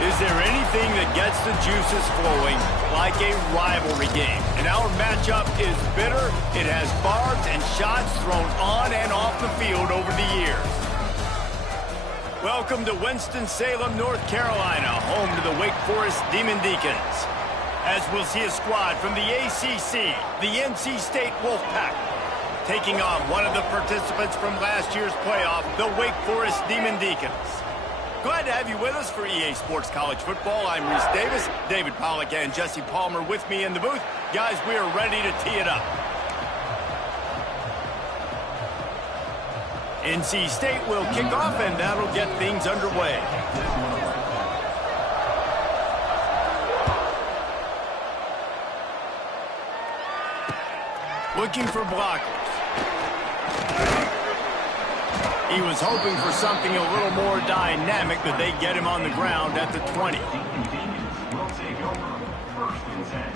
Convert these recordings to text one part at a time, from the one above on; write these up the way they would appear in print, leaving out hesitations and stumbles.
Is there anything that gets the juices flowing like a rivalry game? And our matchup is bitter. It has barbs and shots thrown on and off the field over the years. Welcome to Winston-Salem, North Carolina, home to the Wake Forest Demon Deacons. As we'll see a squad from the ACC, the NC State Wolfpack, taking on one of the participants from last year's playoff, the Wake Forest Demon Deacons. Glad to have you with us for EA Sports College Football. I'm Reese Davis, David Pollack and Jesse Palmer with me in the booth. Guys, we are ready to tee it up. NC State will kick off, and that'll get things underway. Looking for blockers. He was hoping for something a little more dynamic, but they get him on the ground at the 20. Will take over first and 10.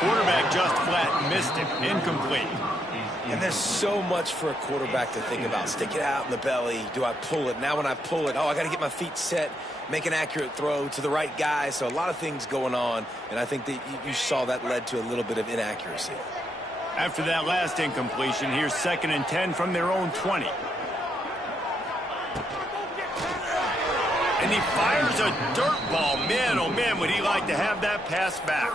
Quarterback just flat missed it. Incomplete. And there's so much for a quarterback to think about. Stick it out in the belly. Do I pull it? Now when I pull it, I got to get my feet set, make an accurate throw to the right guy. So a lot of things going on, and I think that you saw that led to a little bit of inaccuracy. After that last incompletion, here's 2nd and 10 from their own 20. And he fires a dirt ball. Man, oh man, would he like to have that pass back.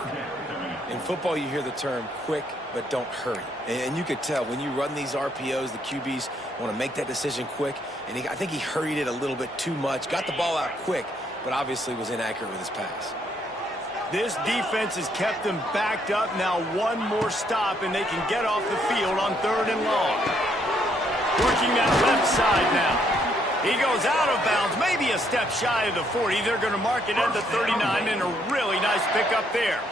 In football, you hear the term quick, but don't hurry. And you could tell when you run these RPOs, the QBs want to make that decision quick. And I think he hurried it a little bit too much. Got the ball out quick, but obviously was inaccurate with his pass. This defense has kept them backed up. Now one more stop, and they can get off the field on 3rd and long. Working that left side now. He goes out of bounds, maybe a step shy of the 40. They're going to mark it at the 39, and a really nice pickup there.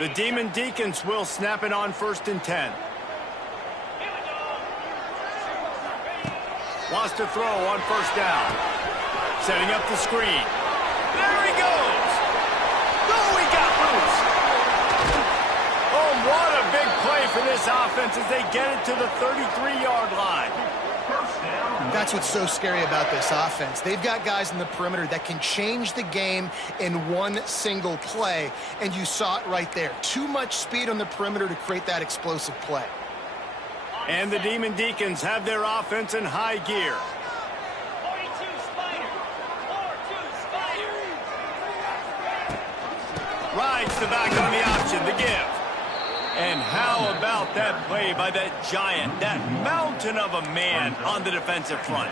The Demon Deacons will snap it on 1st and 10. Wants to throw on 1st down. Setting up the screen. There he goes. Oh, he got loose. Oh, what a big play for this offense as they get it to the 33-yard line. That's what's so scary about this offense. They've got guys in the perimeter that can change the game in one single play, and you saw it right there. Too much speed on the perimeter to create that explosive play. And the Demon Deacons have their offense in high gear. 42 Spider. 4-2 Spider. Rides the back on the option, the give. And how about that play by that giant, that mountain of a man on the defensive front?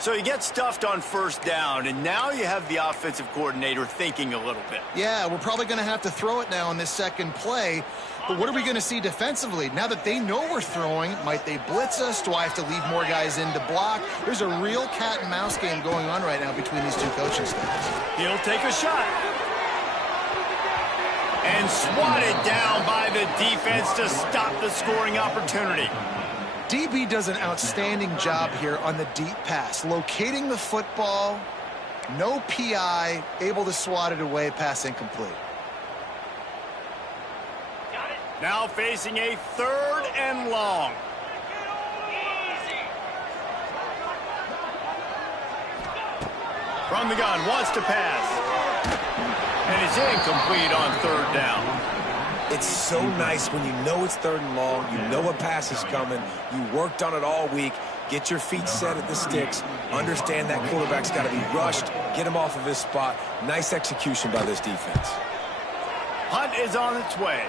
So you get stuffed on 1st down, and now you have the offensive coordinator thinking a little bit. Yeah, we're probably going to have to throw it now on this 2nd play. But what are we going to see defensively? Now that they know we're throwing, might they blitz us? Do I have to leave more guys in to block? There's a real cat and mouse game going on right now between these two coaching staffs. He'll take a shot. And swatted down by the defense to stop the scoring opportunity. DB does an outstanding job here on the deep pass. Locating the football, no PI, able to swat it away, pass incomplete. Now facing a 3rd and long. From the gun, wants to pass. And it's incomplete on 3rd down. It's so nice when you know it's 3rd and long, you know a pass is coming, you worked on it all week, get your feet set at the sticks, understand that quarterback's got to be rushed, get him off of his spot. Nice execution by this defense. Hunt is on its way.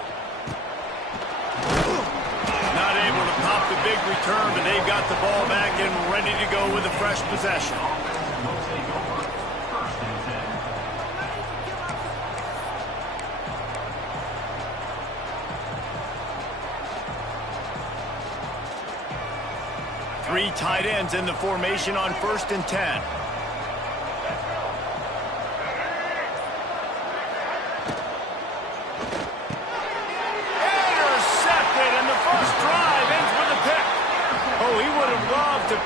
Not able to pop the big return, but they've got the ball back and ready to go with a fresh possession. 3 tight ends in the formation on 1st and 10.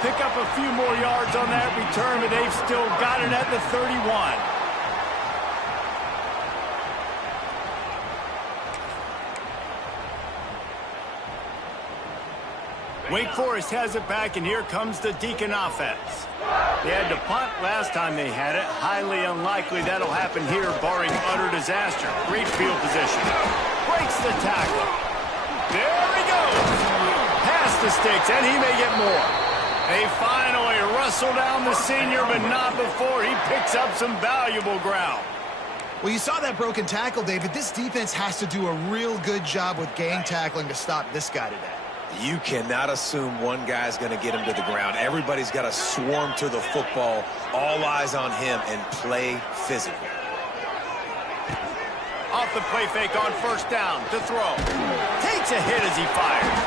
pick up a few more yards on that return, but they've still got it at the 31. Wake Forest has it back, and here comes the Deacon offense. They had to punt last time they had it. Highly unlikely that'll happen here, barring utter disaster. Great field position. Breaks the tackle. There he goes. Past the sticks, and he may get more. They finally wrestle down the senior, but not before he picks up some valuable ground. Well, you saw that broken tackle, David. This defense has to do a real good job with gang tackling to stop this guy today. You cannot assume one guy's going to get him to the ground. Everybody's got to swarm to the football, all eyes on him, and play physical. Off the play fake on first down to throw. Takes a hit as he fires.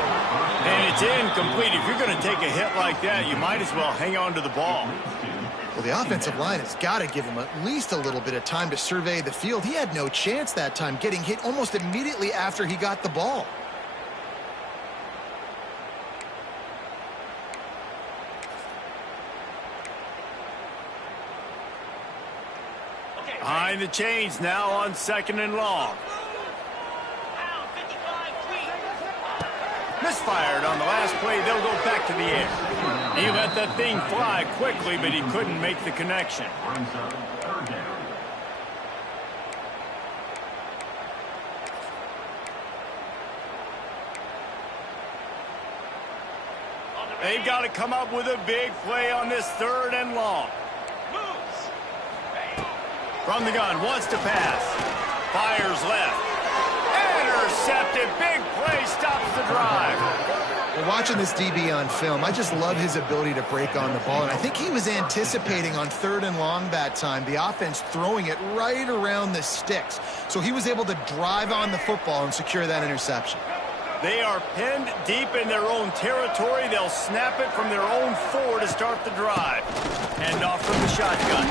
And it's incomplete. If you're going to take a hit like that, you might as well hang on to the ball. Well, the offensive line has got to give him at least a little bit of time to survey the field. He had no chance that time, getting hit almost immediately after he got the ball. Behind the chains now on 2nd and long. Misfired on the last play. They'll go back to the air. He let that thing fly quickly, but he couldn't make the connection. They've got to come up with a big play on this 3rd and long. From the gun, wants to pass. Fires left. Intercepted. Big play, stops the drive. Well, watching this DB on film, I just love his ability to break on the ball. And I think he was anticipating on 3rd and long that time, the offense throwing it right around the sticks. So he was able to drive on the football and secure that interception. They are pinned deep in their own territory. They'll snap it from their own 4 to start the drive. And off from the shotgun.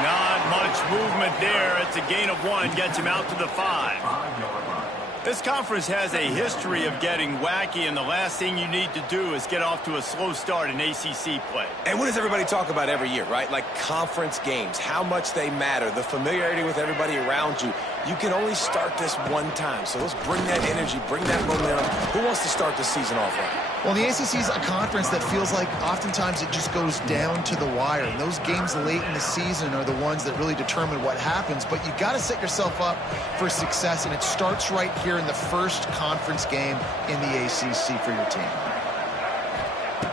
Not much movement there. It's a gain of 1. Gets him out to the 5. This conference has a history of getting wacky, and the last thing you need to do is get off to a slow start in ACC play. And what does everybody talk about every year, right? Like conference games, how much they matter, the familiarity with everybody around you. You can only start this one time, so let's bring that energy, bring that momentum. Who wants to start the season off right? Well, the ACC is a conference that feels like oftentimes it just goes down to the wire. And those games late in the season are the ones that really determine what happens. But you got to set yourself up for success, and it starts right here in the first conference game in the ACC for your team.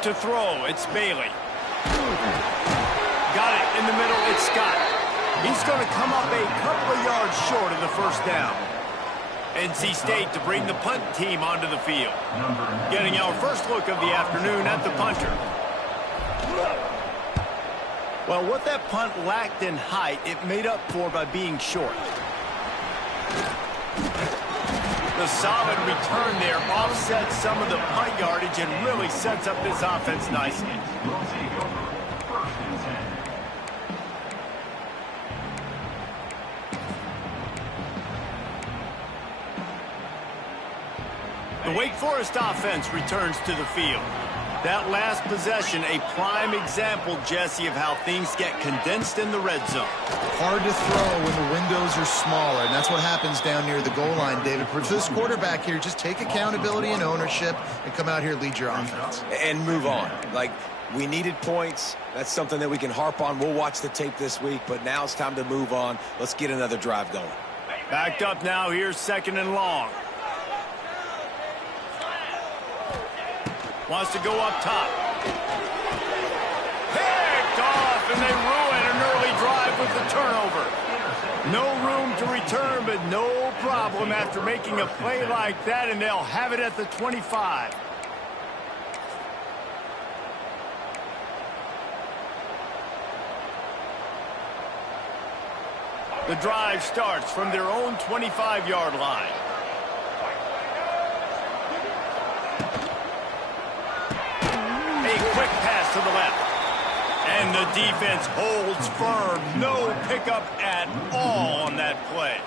To throw, it's Bailey. Got it in the middle, it's Scott. He's going to come up a couple of yards short of the first down. NC State to bring the punt team onto the field. Getting our first look of the afternoon at the punter. Well, what that punt lacked in height, it made up for by being short. The solid return there offsets some of the punt yardage and really sets up this offense nicely. The Wake Forest offense returns to the field. That last possession, a prime example, Jesse, of how things get condensed in the red zone. Hard to throw when the windows are smaller, and that's what happens down near the goal line, David. For this quarterback here, just take accountability and ownership and come out here and lead your offense. And move on. Like, we needed points. That's something that we can harp on. We'll watch the tape this week, but now it's time to move on. Let's get another drive going. Backed up now, here's 2nd and long. Wants to go up top. Picked off, and they ruin an early drive with the turnover. No room to return, but no problem after making a play like that, and they'll have it at the 25. The drive starts from their own 25-yard line. Quick pass to the left. And the defense holds firm. No pickup at all on that play.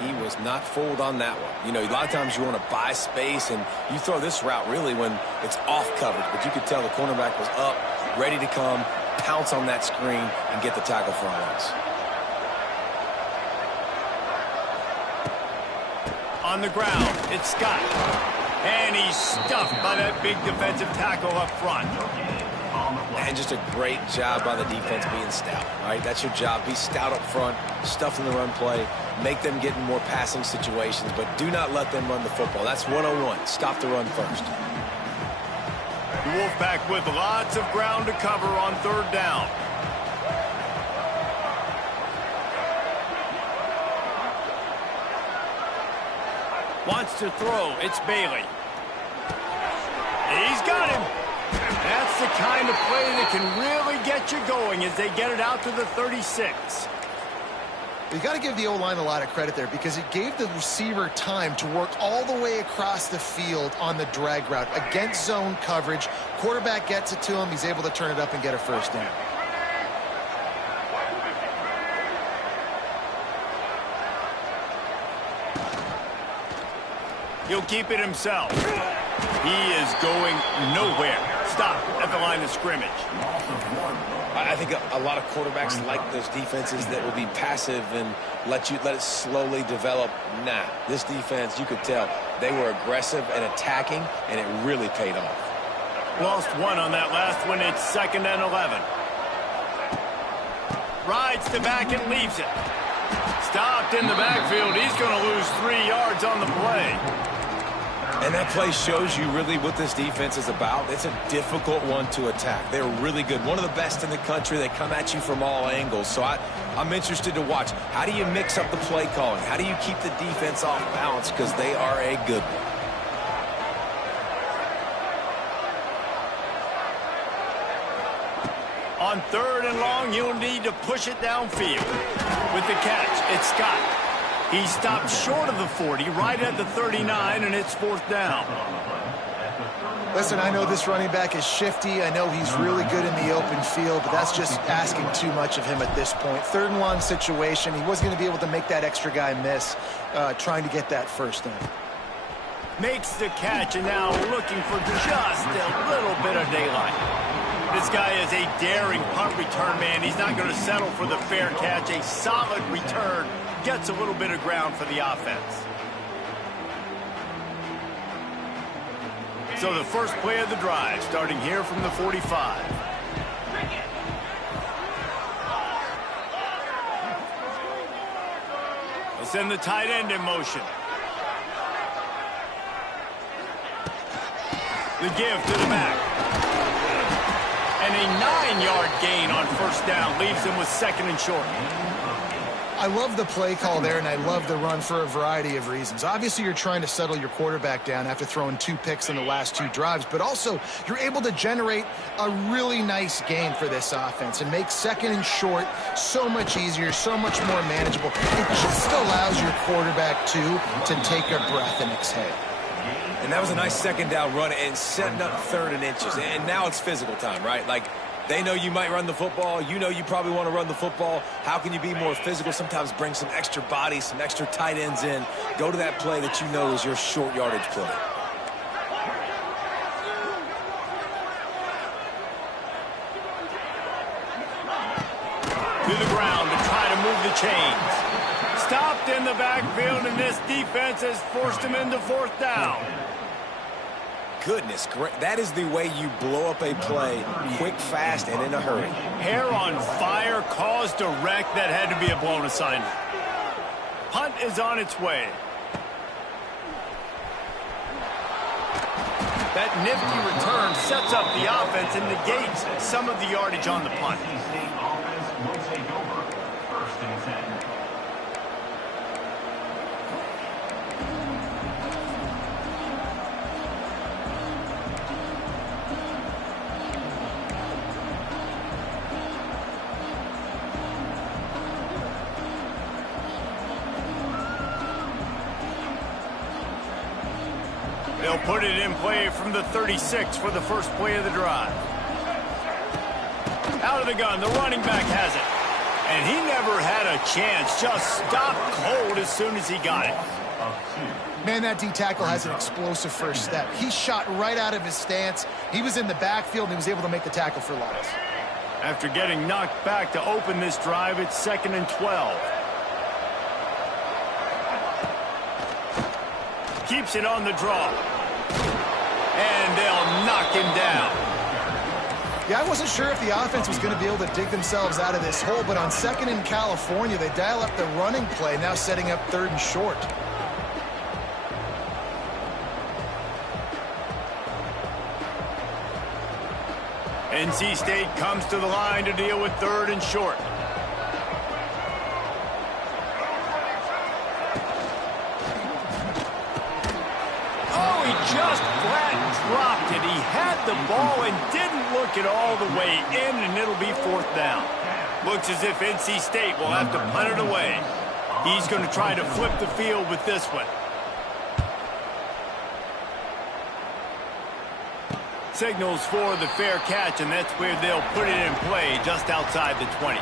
He was not fooled on that one. You know, a lot of times you want to buy space, and you throw this route really when it's off coverage. But you could tell the cornerback was up, ready to come, pounce on that screen, and get the tackle for a loss. On the ground, it's Scott. And he's stuffed by that big defensive tackle up front. And just a great job by the defense being stout, right? That's your job. Be stout up front, stuff in the run play, make them get in more passing situations, but do not let them run the football. That's 101. Stop the run first. The Wolfpack with lots of ground to cover on third down. Wants to throw. It's Bailey. He's got him. That's the kind of play that can really get you going as they get it out to the 36. You got to give the O-line a lot of credit there because it gave the receiver time to work all the way across the field on the drag route against zone coverage. Quarterback gets it to him. He's able to turn it up and get a first down. He'll keep it himself. He is going nowhere. Stop at the line of scrimmage. I think a lot of quarterbacks like those defenses that will be passive and let it slowly develop. Nah, this defense, you could tell, they were aggressive and attacking, and it really paid off. Lost one on that last one. It's 2nd and 11. Rides the back and leaves it. Stopped in the backfield. He's going to lose 3 yards on the play. And that play shows you really what this defense is about. It's a difficult one to attack. They're really good. One of the best in the country. They come at you from all angles. So I'm interested to watch. How do you mix up the play calling? How do you keep the defense off balance? Because they are a good one. On 3rd and long, you'll need to push it downfield. With the catch, it's Scott. He stopped short of the 40, right at the 39, and it's 4th down. Listen, I know this running back is shifty. I know he's really good in the open field, but that's just asking too much of him at this point. 3rd and long situation. He wasn't going to be able to make that extra guy miss trying to get that first down. Makes the catch, and now looking for just a little bit of daylight. This guy is a daring punt return man. He's not going to settle for the fair catch. A solid return gets a little bit of ground for the offense. So the first play of the drive, starting here from the 45. They'll send the tight end in motion. The give to the back. And a 9-yard gain on first down leaves him with 2nd and short. I love the play call there, and I love the run for a variety of reasons. Obviously, you're trying to settle your quarterback down after throwing 2 picks in the last 2 drives, but also you're able to generate a really nice gain for this offense and make 2nd and short so much easier, so much more manageable. It just allows your quarterback to take a breath and exhale. And that was a nice 2nd down run and setting up 3rd and inches. And now it's physical time, right? Like, they know you might run the football. You know you probably want to run the football. How can you be more physical? Sometimes bring some extra bodies, some extra tight ends in. Go to that play that you know is your short yardage play. To the ground to try to move the chains. Stopped in the backfield, and this defense has forced him into 4th down. Goodness, that is the way you blow up a play quick, fast, and in a hurry. Hair on fire, caused a wreck that had to be a blown assignment. Punt is on its way. That nifty return sets up the offense and negates some of the yardage on the punt. They'll put it in play from the 36 for the first play of the drive. Out of the gun, the running back has it. And he never had a chance. Just stopped cold as soon as he got it. Man, that D-tackle has an explosive first step. He shot right out of his stance. He was in the backfield and he was able to make the tackle for loss. After getting knocked back to open this drive, it's 2nd and 12. Keeps it on the draw. And they'll knock him down. Yeah, I wasn't sure if the offense was going to be able to dig themselves out of this hole, but on 2nd in California, they dial up the running play, now setting up 3rd and short. NC State comes to the line to deal with 3rd and short. Oh, he just flat dropped it. He had the ball and didn't look it all the way in, and it'll be 4th down. Looks as if NC State will have to punt it away. He's going to try to flip the field with this one. Signals for the fair catch, and that's where they'll put it in play just outside the 20.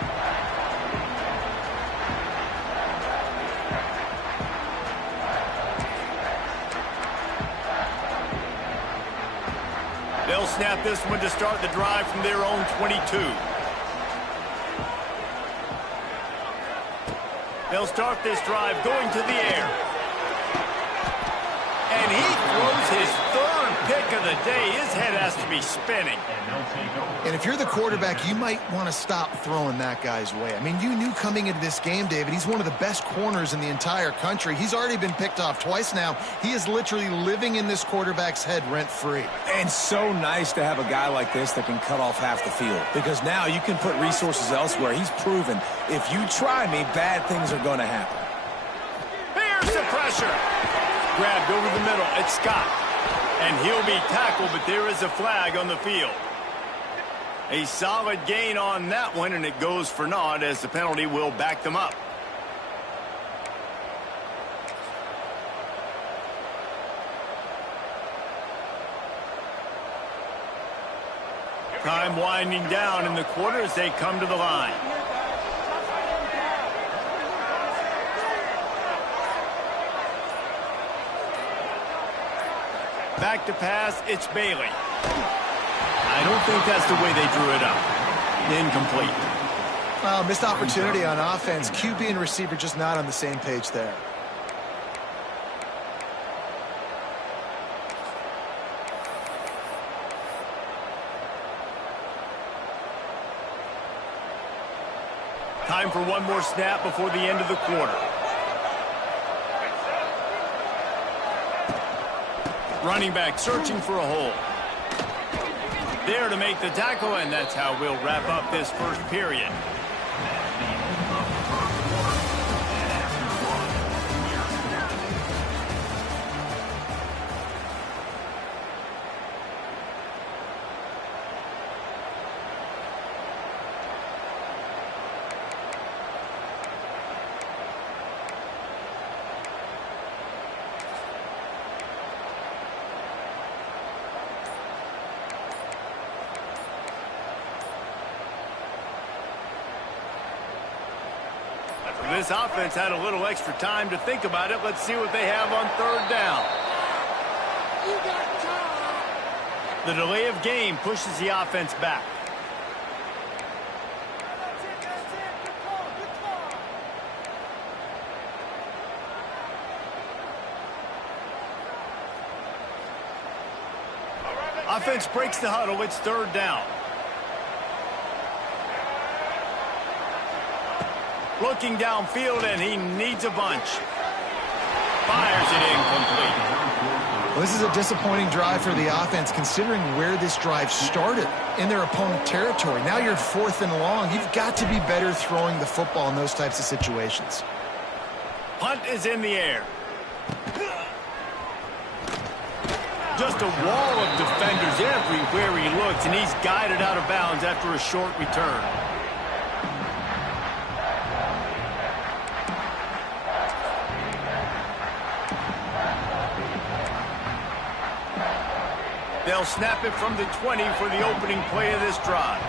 They'll snap this one to start the drive from their own 22. They'll start this drive going to the air. And he throws his 3rd pick of the day. His head has to be spinning. And if you're the quarterback, you might want to stop throwing that guy's way. I mean, you knew coming into this game, David, he's one of the best corners in the entire country. He's already been picked off twice now. He is literally living in this quarterback's head rent-free. And so nice to have a guy like this that can cut off half the field, because now you can put resources elsewhere. He's proven if you try me, bad things are going to happen. Here's the pressure. Grabbed over the middle. It's Scott. And he'll be tackled, but there is a flag on the field. A solid gain on that one, and it goes for naught as the penalty will back them up. Time winding down in the quarter as they come to the line. Back to pass, it's Bailey. I don't think that's the way they drew it up. Incomplete. Well, missed opportunity on offense. QB and receiver just not on the same page there. Time for one more snap before the end of the quarter. Running back searching for a hole. There to make the tackle, and that's how we'll wrap up this first period. This offense had a little extra time to think about it. Let's see what they have on 3rd down. The delay of game pushes the offense back. Offense breaks the huddle. It's 3rd down. Looking downfield, and he needs a bunch. Fires it incomplete. Well, this is a disappointing drive for the offense, considering where this drive started, in their opponent territory. Now you're 4th and long. You've got to be better throwing the football in those types of situations. Punt is in the air. Just a wall of defenders everywhere he looks, and he's guided out of bounds after a short return. They'll snap it from the 20 for the opening play of this drive.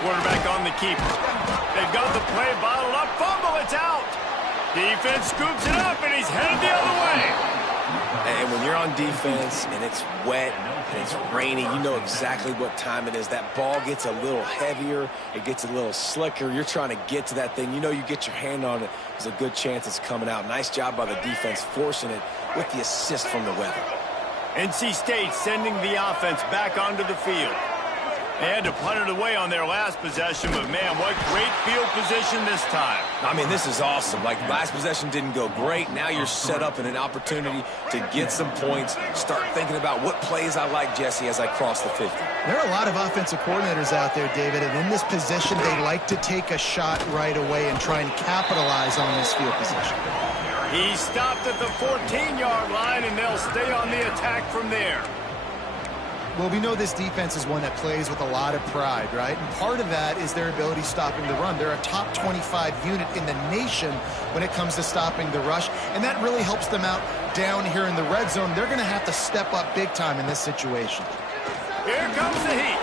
Quarterback on the keeper. They've got the play bottled up. Fumble, it's out. Defense scoops it up, and he's headed the other way. And when you're on defense and it's wet and it's rainy, you know exactly what time it is. That ball gets a little heavier. It gets a little slicker. You're trying to get to that thing. You know you get your hand on it. There's a good chance it's coming out. Nice job by the defense forcing it with the assist from the weather. NC State sending the offense back onto the field. They had to punt it away on their last possession, but, man, what great field position this time. I mean, this is awesome. Like, last possession didn't go great. Now you're set up in an opportunity to get some points. Start thinking about what plays I like, Jesse, as I cross the 50. There are a lot of offensive coordinators out there, David, and in this position, they like to take a shot right away and try and capitalize on this field position. He stopped at the 14-yard line, and they'll stay on the attack from there. Well, we know this defense is one that plays with a lot of pride, right? And part of that is their ability stopping the run. They're a top 25 unit in the nation when it comes to stopping the rush, and that really helps them out down here in the red zone. They're going to have to step up big time in this situation. Here comes the heat.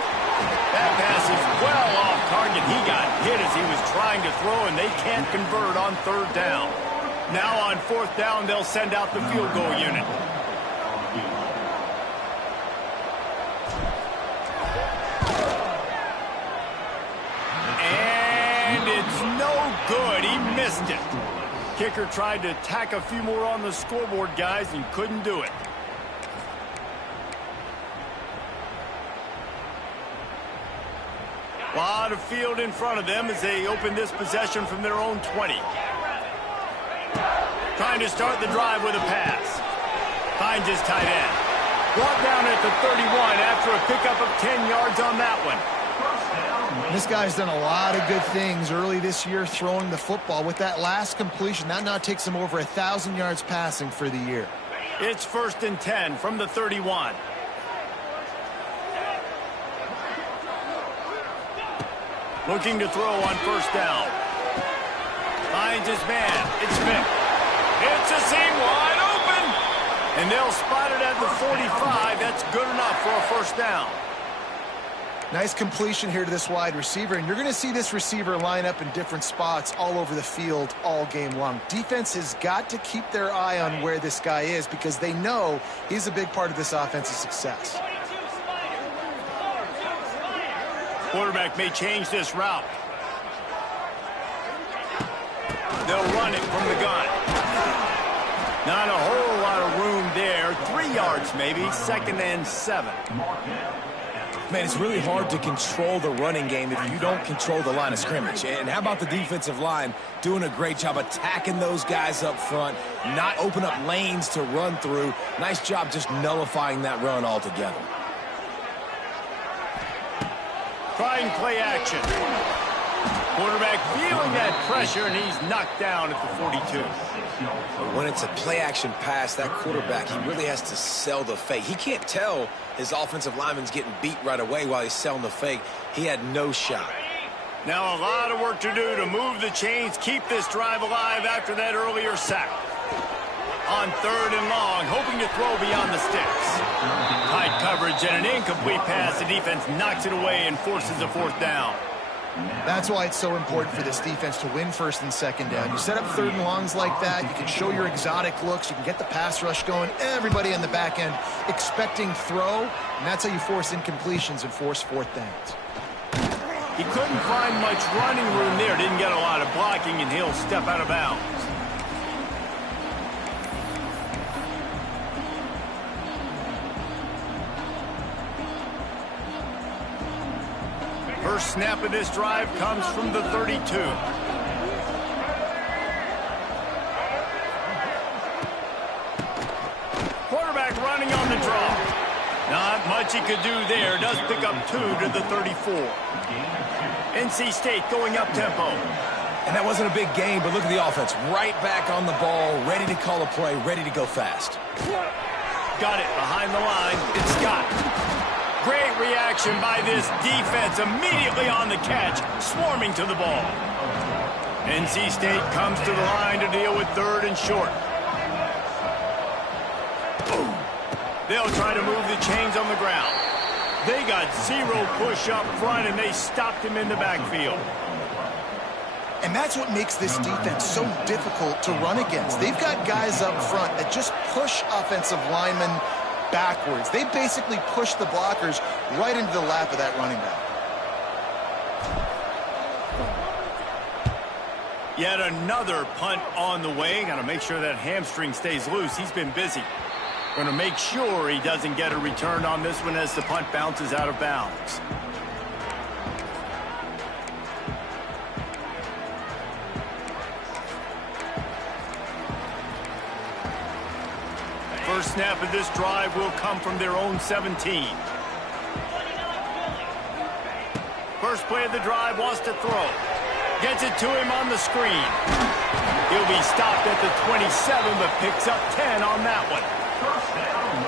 That pass is well off target. He got hit as he was trying to throw, and they can't convert on third down. Now on fourth down, they'll send out the field goal unit. Good, he missed it. Kicker tried to tack a few more on the scoreboard, guys, and couldn't do it. A lot of field in front of them as they open this possession from their own 20. Trying to start the drive with a pass. Finds his tight end. Brought down at the 31 after a pickup of 10 yards on that one. This guy's done a lot of good things early this year throwing the football. With that last completion, that now takes him over 1,000 yards passing for the year. It's 1st and 10 from the 31. Looking to throw on first down. Finds his man. It's Smith. It's a seam wide open. And they'll spot it at the 45. That's good enough for a first down. Nice completion here to this wide receiver, and you're going to see this receiver line up in different spots all over the field all game long. Defense has got to keep their eye on where this guy is because they know he's a big part of this offensive success. Quarterback may change this route. They'll run it from the gun. Not a whole lot of room there. 3 yards maybe, 2nd and 7. Man, it's really hard to control the running game if you don't control the line of scrimmage. And how about the defensive line doing a great job attacking those guys up front, not open up lanes to run through. Nice job just nullifying that run altogether. Trying play action. Quarterback feeling that pressure, and he's knocked down at the 42. When it's a play-action pass, that quarterback, he really has to sell the fake. He can't tell his offensive lineman's getting beat right away while he's selling the fake. He had no shot. Now a lot of work to do to move the chains, keep this drive alive after that earlier sack. On 3rd and long, hoping to throw beyond the sticks. Tight coverage and an incomplete pass. The defense knocks it away and forces a 4th down. That's why it's so important for this defense to win 1st and 2nd down. You set up 3rd and longs like that, you can show your exotic looks, you can get the pass rush going, everybody on the back end expecting throw, and that's how you force incompletions and force 4th downs. He couldn't find much running room there, didn't get a lot of blocking, and he'll step out of bounds. First snap of this drive comes from the 32. Quarterback running on the draw. Not much he could do there. Does pick up 2 to the 34. NC State going up tempo. And that wasn't a big game, but look at the offense. Right back on the ball, ready to call a play, ready to go fast. Got it behind the line. It's Scott. Great reaction by this defense. Immediately on the catch, swarming to the ball. NC State comes to the line to deal with 3rd and short. They'll try to move the chains on the ground. They got zero push up front, and they stopped him in the backfield. And that's what makes this defense so difficult to run against. They've got guys up front that just push offensive linemen backwards. They basically push the blockers right into the lap of that running back. Yet another punt on the way. Got to make sure that hamstring stays loose. He's been busy. Going to make sure he doesn't get a return on this one as the punt bounces out of bounds. First snap of this drive will come from their own 17. First play of the drive, wants to throw. Gets it to him on the screen. He'll be stopped at the 27, but picks up 10 on that one.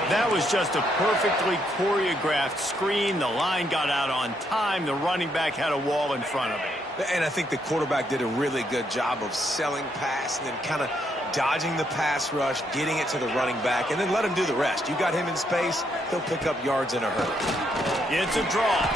That was just a perfectly choreographed screen. The line got out on time. The running back had a wall in front of it. And I think the quarterback did a really good job of selling pass and then kind of dodging the pass rush, getting it to the running back, and then let him do the rest. You got him in space, he'll pick up yards in a hurry. It's a draw.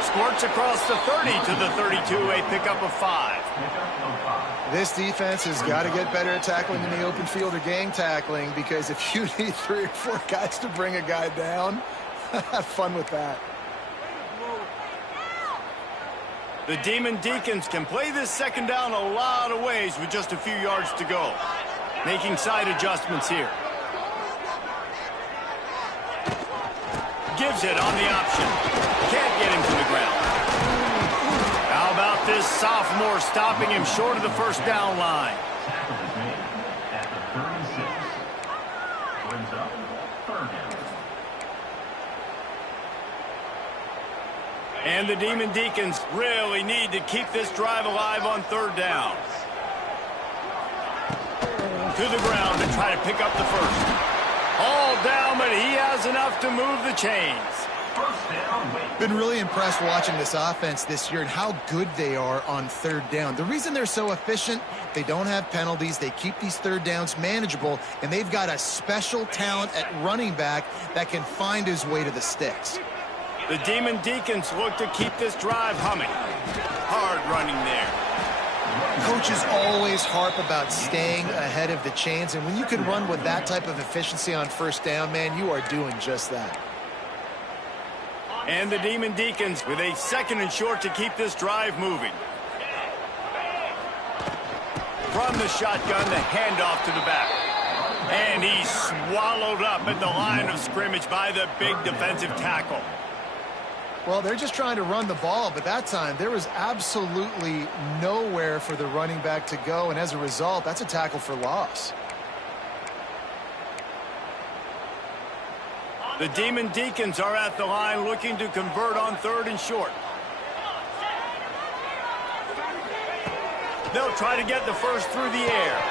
Squirts across the 30 to the 32, a pickup of 5. This defense has got to get better at tackling in the open field or gang tackling, because if you need 3 or 4 guys to bring a guy down, have fun with that. The Demon Deacons can play this second down a lot of ways with just a few yards to go. Making side adjustments here. Gives it on the option. Can't get him to the ground. How about this sophomore stopping him short of the first down line? And the Demon Deacons really need to keep this drive alive on third down. To the ground and try to pick up the first. All down, but he has enough to move the chains. Been really impressed watching this offense this year and how good they are on third down. The reason they're so efficient, they don't have penalties. They keep these third downs manageable, and they've got a special talent at running back that can find his way to the sticks. The Demon Deacons look to keep this drive humming. Hard running there. Coaches always harp about staying ahead of the chains, and when you can run with that type of efficiency on first down, man, you are doing just that. And the Demon Deacons with a second and short to keep this drive moving. From the shotgun, the handoff to the back. And he's swallowed up at the line of scrimmage by the big defensive tackle. Well, they're just trying to run the ball, but that time there was absolutely nowhere for the running back to go, and as a result, that's a tackle for loss. The Demon Deacons are at the line looking to convert on third and short. They'll try to get the first through the air.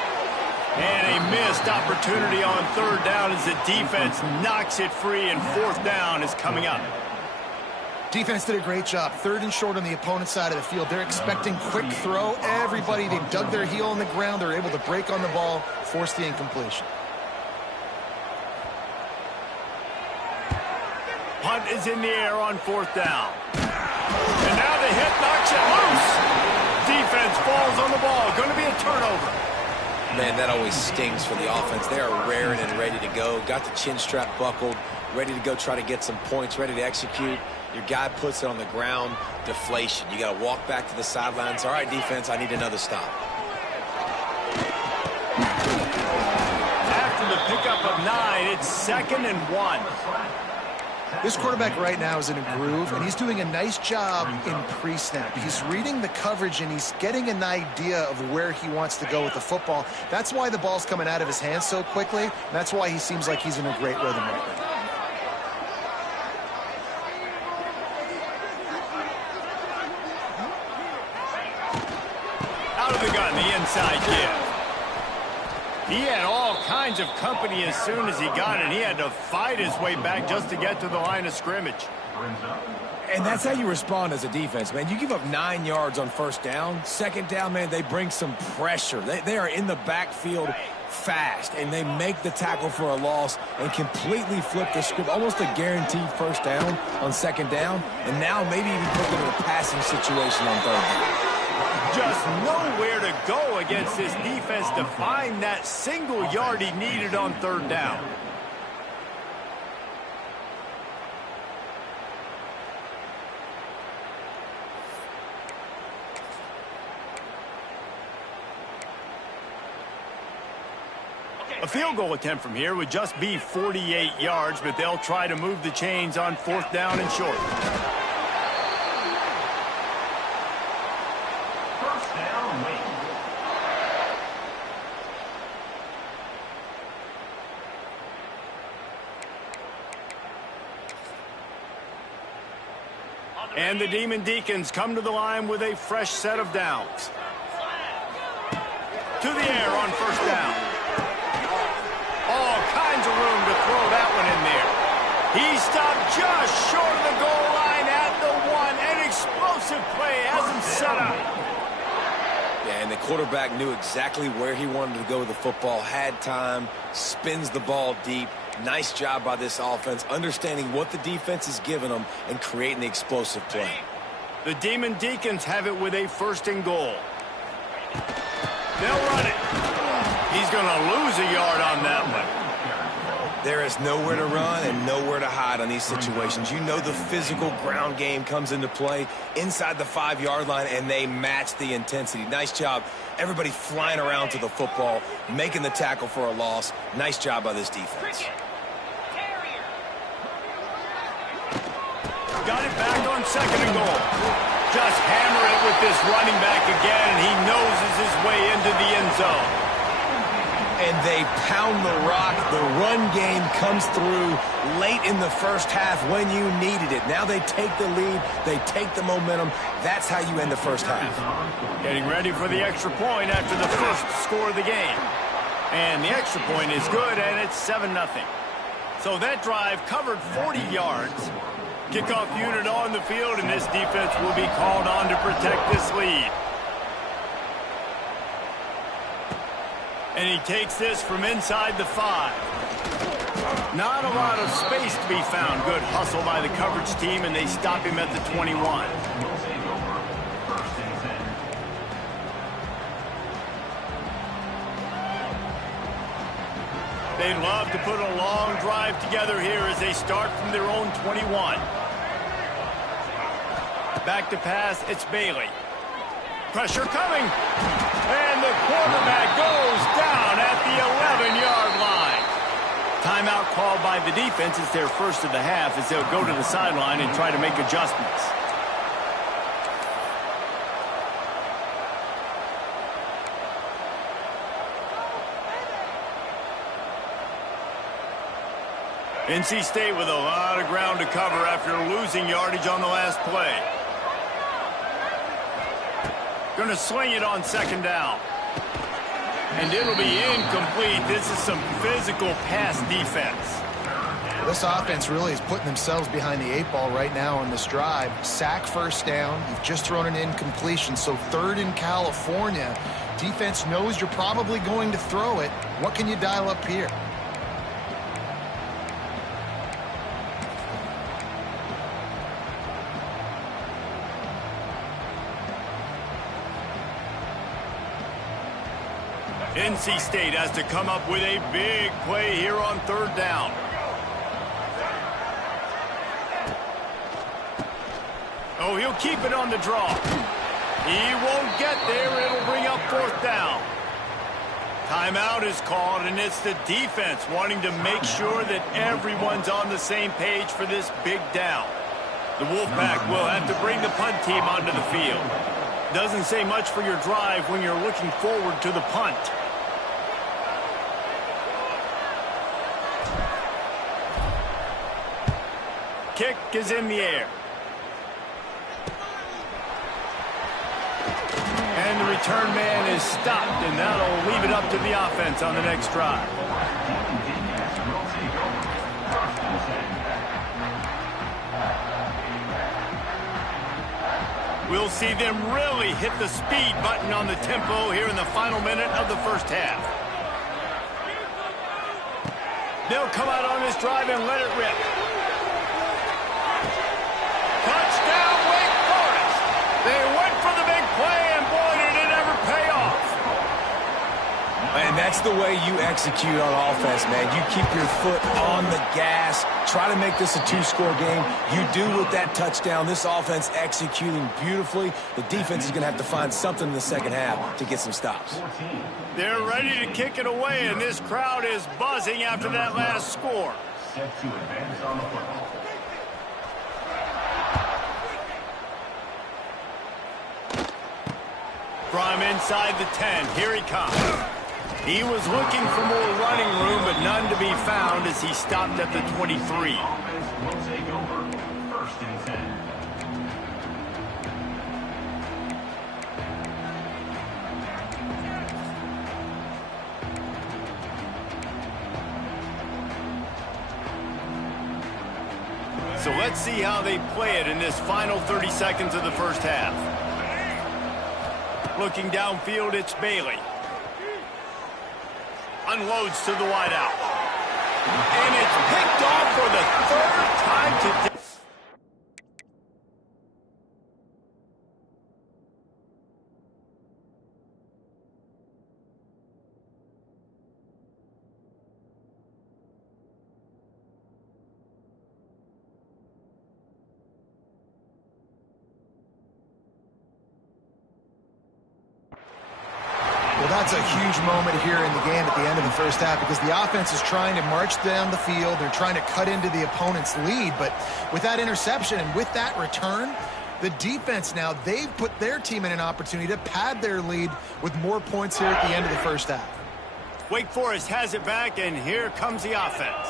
And a missed opportunity on third down as the defense knocks it free, and fourth down is coming up. Defense did a great job. Third and short on the opponent's side of the field. They're expecting quick throw. Everybody, they dug their heel in the ground. They're able to break on the ball, force the incompletion. Punt is in the air on fourth down. And now the hit knocks it loose. Defense falls on the ball. Going to be a turnover. Man, that always stings for the offense. They are raring and ready to go. Got the chin strap buckled, ready to go try to get some points, ready to execute. Your guy puts it on the ground, deflation. You got to walk back to the sidelines. All right, defense, I need another stop. After the pickup of 9, it's 2nd and 1. This quarterback right now is in a groove, and he's doing a nice job in pre-snap. He's reading the coverage, and he's getting an idea of where he wants to go with the football. That's why the ball's coming out of his hands so quickly, and that's why he seems like he's in a great rhythm right now. Out of the gun, the inside give. He had all kinds of company as soon as he got it. He had to fight his way back just to get to the line of scrimmage. And that's how you respond as a defense, man. You give up 9 yards on first down. Second down, man, they bring some pressure. They are in the backfield fast, and they make the tackle for a loss and completely flip the script. Almost a guaranteed first down on second down, and now maybe even put them in a passing situation on third down. Just nowhere to go against this defense to find that single yard he needed on third down. A field goal attempt from here would just be 48 yards, but they'll try to move the chains on fourth down and short. First down, Wake. And the Demon Deacons come to the line with a fresh set of downs. To the air on first down. All kinds of room to throw that one in there. He stopped just short of the goal line at the one. An explosive play has him set up. Yeah, and the quarterback knew exactly where he wanted to go with the football, had time, spins the ball deep. Nice job by this offense, understanding what the defense is giving them and creating the explosive play. The Demon Deacons have it with a first and goal. They'll run it. He's going to lose a yard on that one. There is nowhere to run and nowhere to hide on these situations. You know the physical ground game comes into play inside the 5-yard line, and they match the intensity. Nice job. Everybody flying around to the football, making the tackle for a loss. Nice job by this defense. Got it back on second and goal. Just hammer it with this running back again, and he noses his way into the end zone. And they pound the rock. The run game comes through late in the first half when you needed it. Now they take the lead. They take the momentum. That's how you end the first half. Getting ready for the extra point after the first score of the game. And the extra point is good, and it's 7-0. So that drive covered 40 yards. Kickoff unit on the field, and this defense will be called on to protect this lead. And he takes this from inside the 5. Not a lot of space to be found. Good hustle by the coverage team, and they stop him at the 21. They'd love to put a long drive together here as they start from their own 21. Back to pass, it's Bailey. Pressure coming. And the quarterback goes down at the 11-yard line. Timeout called by the defense. It's their first of the half as they'll go to the sideline and try to make adjustments. NC State with a lot of ground to cover after losing yardage on the last play. Going to sling it on second down. And it'll be incomplete. This is some physical pass defense. This offense really is putting themselves behind the 8 ball right now on this drive. Sack first down. You've just thrown an incompletion. So third in California. Defense knows you're probably going to throw it. What can you dial up here? NC State has to come up with a big play here on third down. Oh, he'll keep it on the draw. He won't get there. It'll bring up fourth down. Timeout is called, and it's the defense wanting to make sure that everyone's on the same page for this big down. The Wolfpack will have to bring the punt team onto the field. Doesn't say much for your drive when you're looking forward to the punt. Kick is in the air. And the return man is stopped, and that'll leave it up to the offense on the next drive. We'll see them really hit the speed button on the tempo here in the final minute of the first half. They'll come out on this drive and let it rip. Touchdown, Wake Forest! They went for the big play, and boy, did it ever pay off. And that's the way you execute on offense, man. You keep your foot on the gas. Try to make this a two-score game. You do with that touchdown. This offense executing beautifully. The defense is going to have to find something in the second half to get some stops. They're ready to kick it away, and this crowd is buzzing after that last score. Set to advance on the football. From inside the 10, here he comes. He was looking for more running room, but none to be found as he stopped at the 23. Offense will take over. First and 10. So let's see how they play it in this final 30 seconds of the first half. Looking downfield, it's Bailey. Unloads to the wideout. And it's picked off for the third time today. That's a huge moment here in the game at the end of the first half because the offense is trying to march down the field. They're trying to cut into the opponent's lead. But with that interception and with that return, the defense now, they've put their team in an opportunity to pad their lead with more points here at the end of the first half. Wake Forest has it back, and here comes the offense.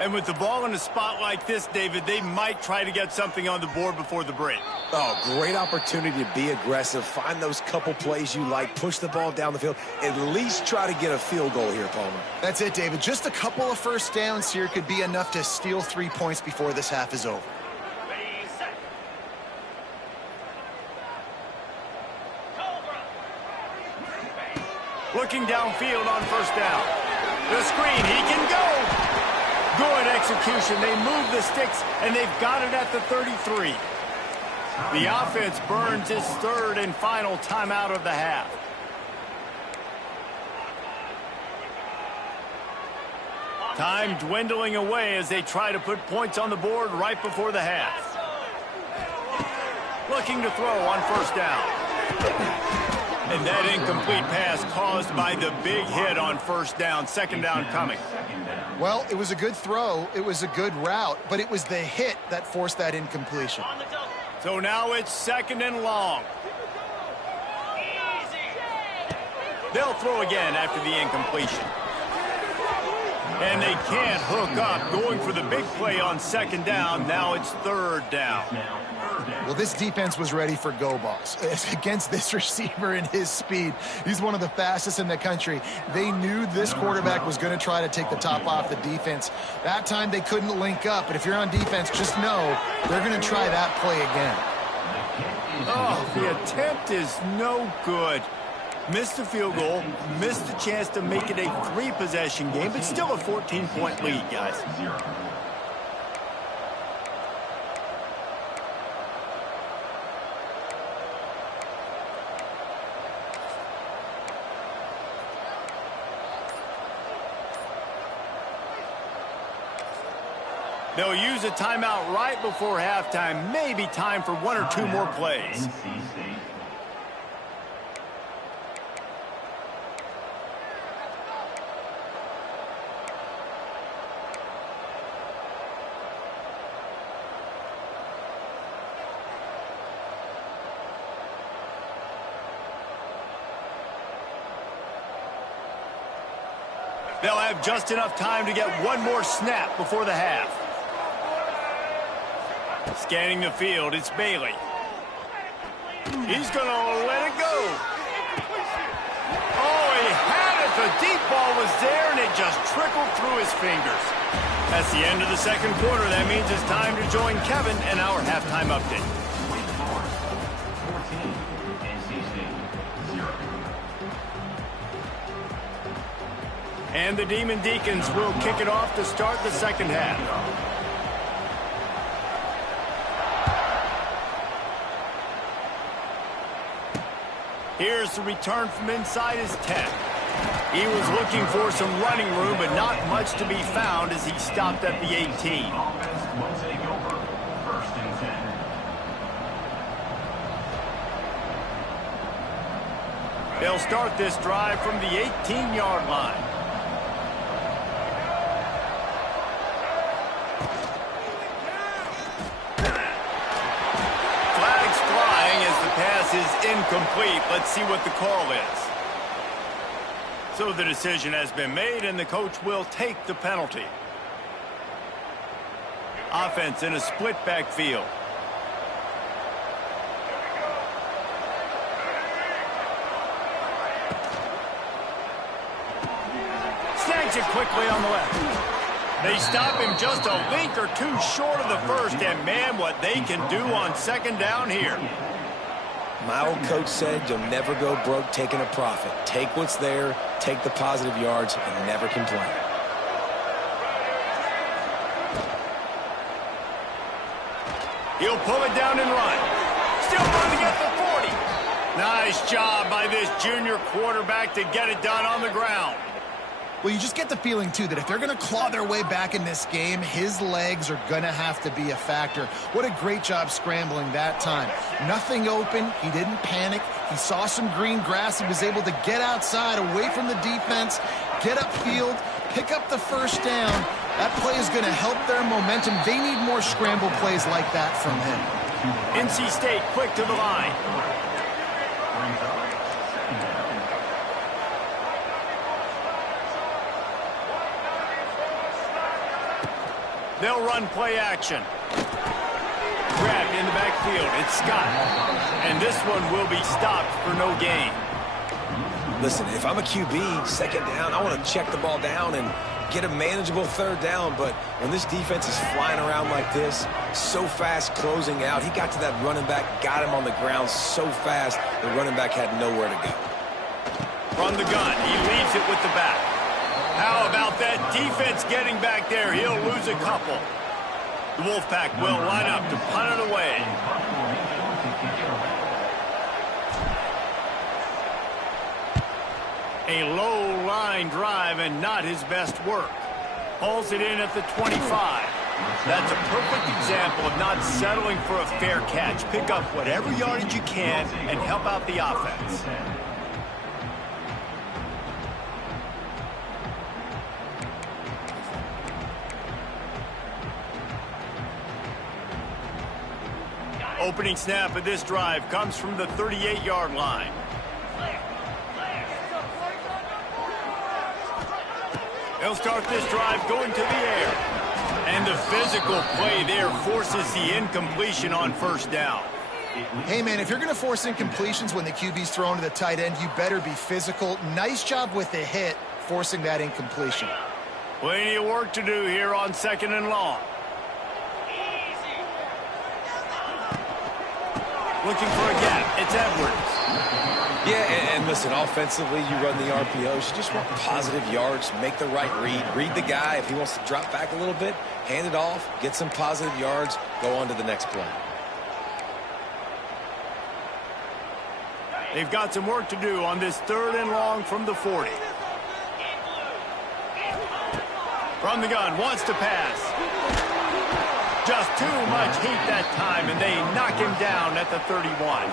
And with the ball in a spot like this, David, they might try to get something on the board before the break. Oh, great opportunity to be aggressive. Find those couple plays you like. Push the ball down the field. At least try to get a field goal here, Palmer. That's it, David. Just a couple of first downs here could be enough to steal 3 points before this half is over. Looking downfield on first down. The screen, he can go. Good execution. They move the sticks, and they've got it at the 33. The offense burns its third and final timeout of the half. Time dwindling away as they try to put points on the board right before the half. Looking to throw on first down. And that incomplete pass caused by the big hit on first down. Second down coming. Well, it was a good throw. It was a good route, but it was the hit that forced that incompletion. So now it's second and long. They'll throw again after the incompletion. And they can't hook up. Going for the big play on second down. Now it's third down. Well, this defense was ready for go balls. Against this receiver and his speed, he's one of the fastest in the country. They knew this quarterback was going to try to take the top off the defense. That time they couldn't link up, but if you're on defense, just know they're going to try that play again. Oh, the attempt is no good. Missed the field goal, missed the chance to make it a 3-possession game, but still a 14-point lead, guys. They'll use a timeout right before halftime. Maybe time for 1 or 2 more plays. They'll have just enough time to get 1 more snap before the half. Scanning the field, it's Bailey. He's going to let it go. Oh, he had it. The deep ball was there, and it just trickled through his fingers. That's the end of the second quarter. That means it's time to join Kevin and our halftime update. And the Demon Deacons will kick it off to start the second half. Here's the return from inside his 10. He was looking for some running room, but not much to be found as he stopped at the 18. Offense will take over. First and 10. They'll start this drive from the 18-yard line. Flags flying as the pass is incomplete. Let's see what the call is. So the decision has been made, and the coach will take the penalty. Offense in a split backfield. Snags it quickly on the left. They stop him just a link or two short of the first, and man, what they can do on second down here. My old coach said you'll never go broke taking a profit. Take what's there, take the positive yards, and never complain. He'll pull it down and run. Still running at the 40. Nice job by this junior quarterback to get it done on the ground. Well, you just get the feeling, too, that if they're going to claw their way back in this game, his legs are going to have to be a factor. What a great job scrambling that time. Nothing open. He didn't panic. He saw some green grass. He was able to get outside, away from the defense, get upfield, pick up the first down. That play is going to help their momentum. They need more scramble plays like that from him. NC State quick to the line. They'll run play action. Grabbed in the backfield. It's Scott. And this one will be stopped for no gain. Listen, if I'm a QB, second down, I want to check the ball down and get a manageable third down. But when this defense is flying around like this, so fast closing out, he got to that running back, got him on the ground so fast, the running back had nowhere to go. From the gun, he leaves it with the back. How about that defense getting back there? He'll lose a couple. The Wolfpack will line up to punt it away. A low line drive and not his best work. Hauls it in at the 25. That's a perfect example of not settling for a fair catch. Pick up whatever yardage you can and help out the offense. Opening snap of this drive comes from the 38-yard line. They'll start this drive going to the air. And the physical play there forces the incompletion on first down. Hey, man, if you're going to force incompletions when the QB's thrown to the tight end, you better be physical. Nice job with the hit, forcing that incompletion. Plenty of work to do here on second and long. Looking for a gap. It's Edwards. Yeah, and listen, offensively, you run the RPOs. You just want positive yards, make the right read. Read the guy. If he wants to drop back a little bit, hand it off, get some positive yards, go on to the next play. They've got some work to do on this third and long from the 40. From the gun, wants to pass. Just too much heat that time, and they knock him down at the 31.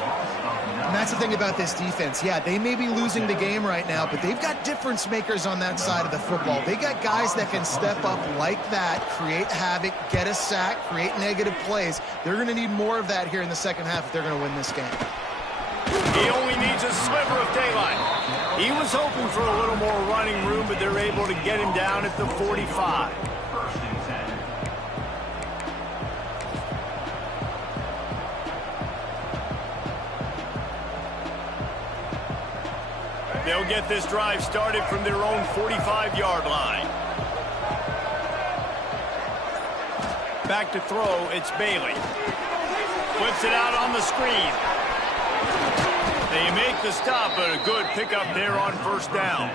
And that's the thing about this defense. Yeah, they may be losing the game right now, but they've got difference makers on that side of the football. They got guys that can step up like that, create havoc, get a sack, create negative plays. They're going to need more of that here in the second half if they're going to win this game. He only needs a sliver of daylight. He was hoping for a little more running room, but they're able to get him down at the 45. First and 10. They'll get this drive started from their own 45-yard line. Back to throw, it's Bailey. Flips it out on the screen. They make the stop, but a good pickup there on first down.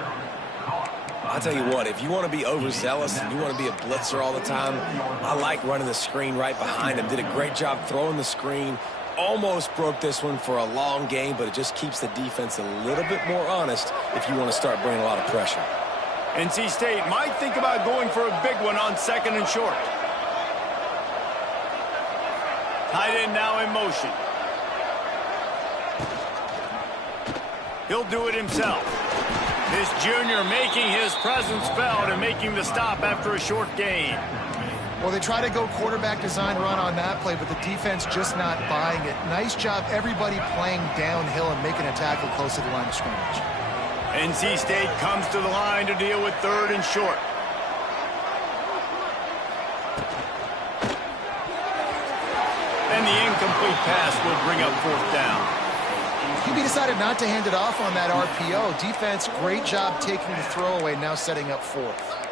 I'll tell you what, if you want to be overzealous and you want to be a blitzer all the time, I like running the screen right behind him. Did a great job throwing the screen. Almost broke this one for a long game, but it just keeps the defense a little bit more honest if you want to start bringing a lot of pressure. NC State might think about going for a big one on 2nd and short. Tight end now in motion. He'll do it himself. This junior making his presence felt and making the stop after a short gain. Well, they try to go quarterback design run on that play, but the defense just not buying it. Nice job, everybody playing downhill and making a tackle close to the line of scrimmage. NC State comes to the line to deal with 3rd and short. And the incomplete pass will bring up 4th down. QB decided not to hand it off on that RPO. Defense, great job taking the throwaway, now setting up 4th.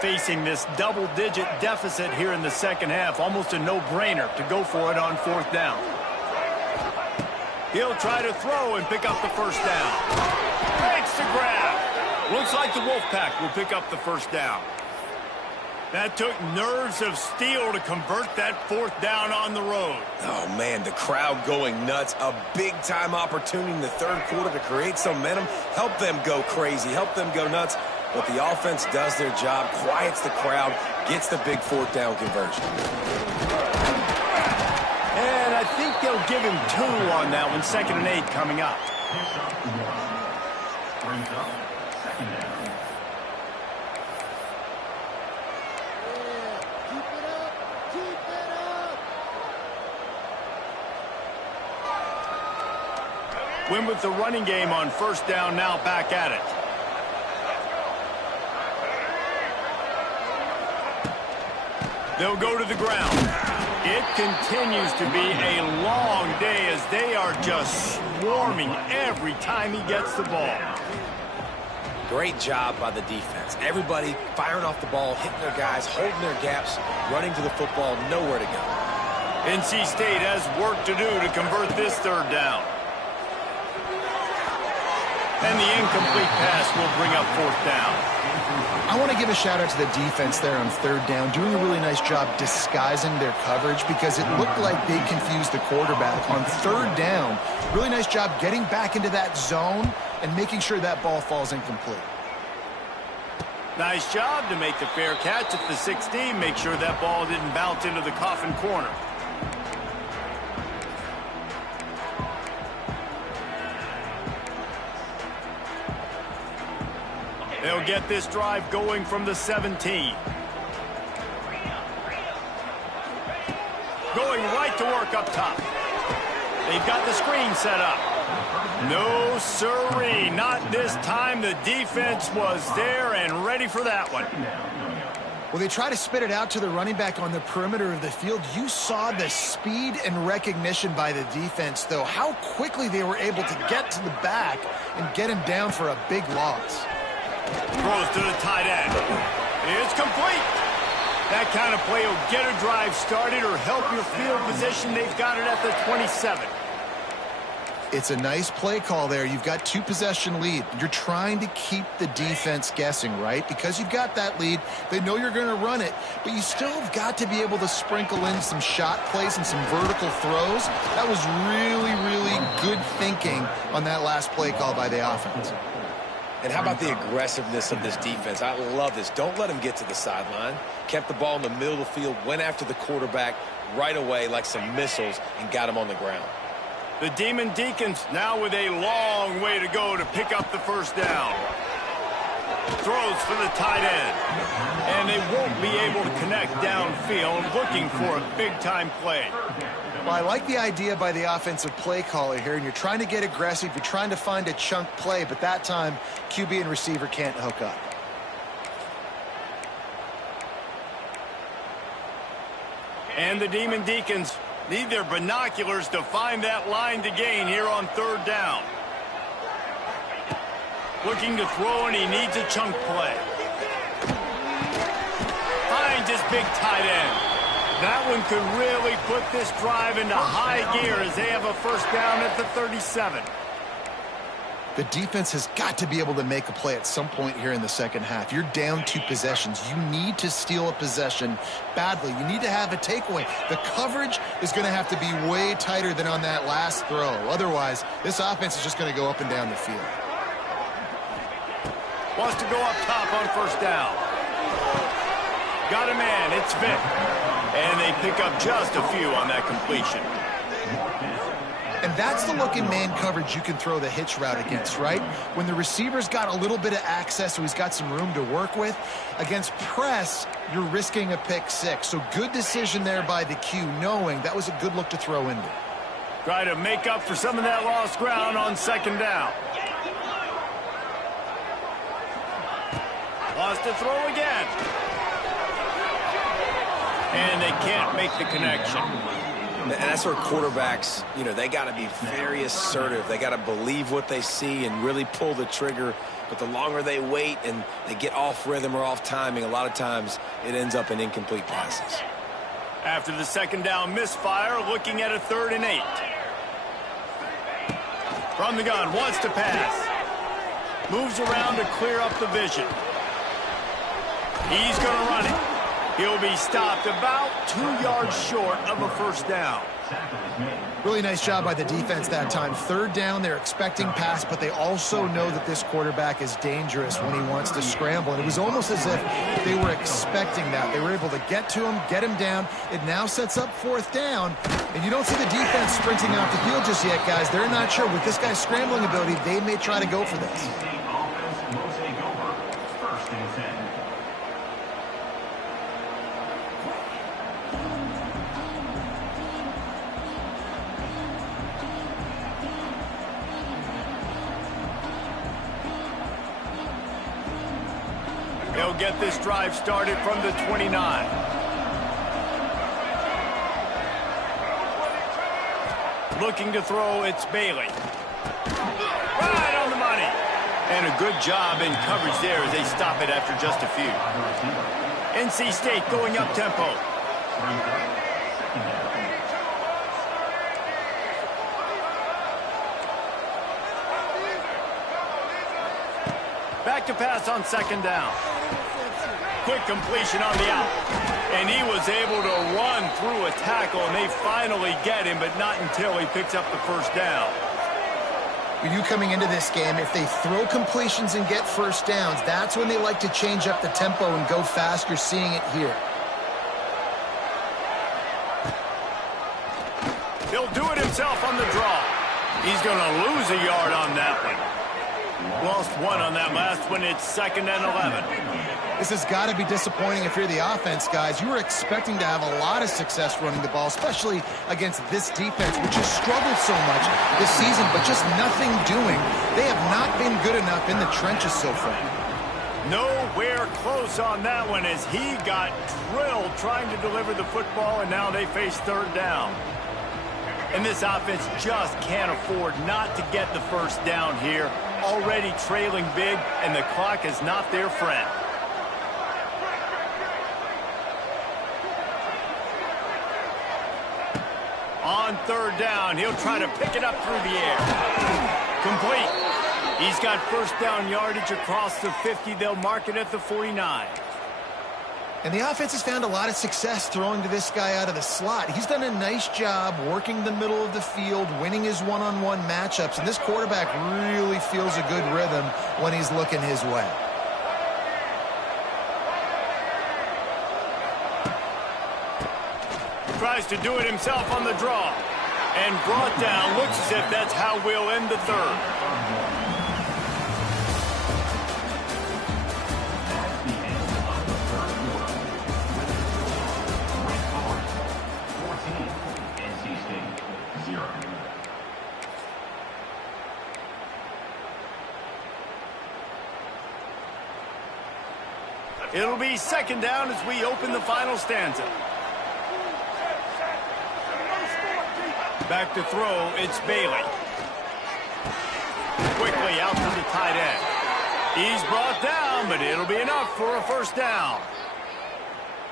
Facing this double-digit deficit here in the 2nd half, almost a no-brainer to go for it on 4th down. He'll try to throw and pick up the 1st down. Makes the grab. Looks like the Wolfpack will pick up the 1st down. That took nerves of steel to convert that 4th down on the road. Oh, man, the crowd going nuts. A big-time opportunity in the 3rd quarter to create some momentum, help them go crazy, help them go nuts. But the offense does their job, quiets the crowd, gets the big 4th down conversion. And I think they'll give him 2 on that one. 2nd and 8 coming up. Win with the running game on 1st down, now back at it. They'll go to the ground. It continues to be a long day as they are just swarming every time he gets the ball. Great job by the defense. Everybody firing off the ball, hitting their guys, holding their gaps, running to the football, nowhere to go. NC State has work to do to convert this 3rd down. And the incomplete pass will bring up 4th down. I want to give a shout-out to the defense there on 3rd down, doing a really nice job disguising their coverage because it looked like they confused the quarterback. On 3rd down, really nice job getting back into that zone and making sure that ball falls incomplete. Nice job to make the fair catch at the 16, make sure that ball didn't bounce into the coffin corner. They'll get this drive going from the 17. Going right to work up top. They've got the screen set up. No siree, not this time. The defense was there and ready for that one. Well, they try to spit it out to the running back on the perimeter of the field. You saw the speed and recognition by the defense, though, how quickly they were able to get to the back and get him down for a big loss. Throws to the tight end. It's complete. That kind of play will get a drive started or help your field position. They've got it at the 27. It's a nice play call there. You've got 2-possession lead. You're trying to keep the defense guessing, right? Because you've got that lead. They know you're going to run it, but you still have got to be able to sprinkle in some shot plays and some vertical throws. That was really, really good thinking on that last play call by the offense. And how about the aggressiveness of this defense? I love this. Don't let him get to the sideline. Kept the ball in the middle of the field, went after the quarterback right away like some missiles and got him on the ground. The Demon Deacons now with a long way to go to pick up the 1st down. Throws for the tight end. And they won't be able to connect downfield, looking for a big-time play. Well, I like the idea by the offensive play caller here, and you're trying to get aggressive. You're trying to find a chunk play, but that time, QB and receiver can't hook up. And the Demon Deacons need their binoculars to find that line to gain here on 3rd down. Looking to throw, and he needs a chunk play. Finds his big tight end. That one could really put this drive into high gear as they have a first down at the 37. The defense has got to be able to make a play at some point here in the second half. You're down 2 possessions. You need to steal a possession badly. You need to have a takeaway. The coverage is going to have to be way tighter than on that last throw. Otherwise, this offense is just going to go up and down the field. Wants to go up top on first down. Got a man. It's Vick. And they pick up just a few on that completion. And that's the look in man coverage you can throw the hitch route against, right? When the receiver's got a little bit of access, so he's got some room to work with. Against press, you're risking a pick 6. So good decision there by the Q, knowing that was a good look to throw into. Try to make up for some of that lost ground on second down. Lost to throw again. And they can't make the connection. And that's where quarterbacks, they got to be very assertive. They got to believe what they see and really pull the trigger. But the longer they wait and they get off rhythm or off timing, a lot of times it ends up in incomplete passes. After the second down misfire, looking at a 3rd and 8. From the gun, wants to pass. Moves around to clear up the vision. He's going to run it. He'll be stopped about 2 yards short of a first down. Really nice job by the defense that time. 3rd down, they're expecting pass, but they also know that this quarterback is dangerous when he wants to scramble. And it was almost as if they were expecting that. They were able to get to him, get him down. It now sets up 4th down. And you don't see the defense sprinting off the field just yet, guys. They're not sure. With this guy's scrambling ability, they may try to go for this. They'll get this drive started from the 29. Looking to throw, it's Bailey. Right on the money. And a good job in coverage there as they stop it after just a few. NC State going up tempo. Back to pass on second down. Quick completion on the out. And he was able to run through a tackle, and they finally get him, but not until he picks up the first down. We knew coming into this game, if they throw completions and get first downs, that's when they like to change up the tempo and go fast. You're seeing it here. He'll do it himself on the draw. He's going to lose a yard on that one. Lost 1 on that last one. It's 2nd and 11. This has got to be disappointing if you're the offense, guys. You were expecting to have a lot of success running the ball, especially against this defense, which has struggled so much this season, but just nothing doing. They have not been good enough in the trenches so far. Nowhere close on that one as he got drilled trying to deliver the football, and now they face 3rd down. And this offense just can't afford not to get the first down here. Already trailing big, and the clock is not their friend. On 3rd down, he'll try to pick it up through the air. Complete. He's got first down yardage across the 50. They'll mark it at the 49. And the offense has found a lot of success throwing to this guy out of the slot. He's done a nice job working the middle of the field, winning his one-on-one matchups, and this quarterback really feels a good rhythm when he's looking his way. Tries to do it himself on the draw. And brought down. Looks as if that's how we'll end the 3rd. It'll be 2nd down as we open the final stanza. Back to throw, it's Bailey. Quickly out to the tight end. He's brought down, but it'll be enough for a first down.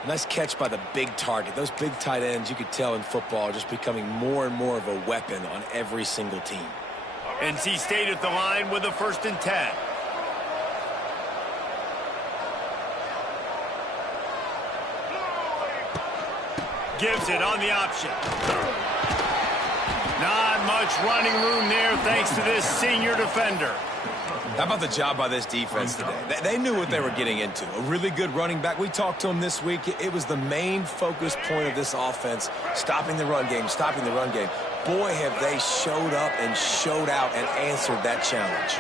Nice catch by the big target. Those big tight ends, you could tell in football, are just becoming more and more of a weapon on every single team. NC State at the line with a 1st and 10. Gives it on the option. Not much running room there thanks to this senior defender. How about the job by this defense today? They knew what they were getting into. A really good running back. We talked to him this week. It was the main focus point of this offense, stopping the run game, stopping the run game. Boy, have they showed up and showed out and answered that challenge.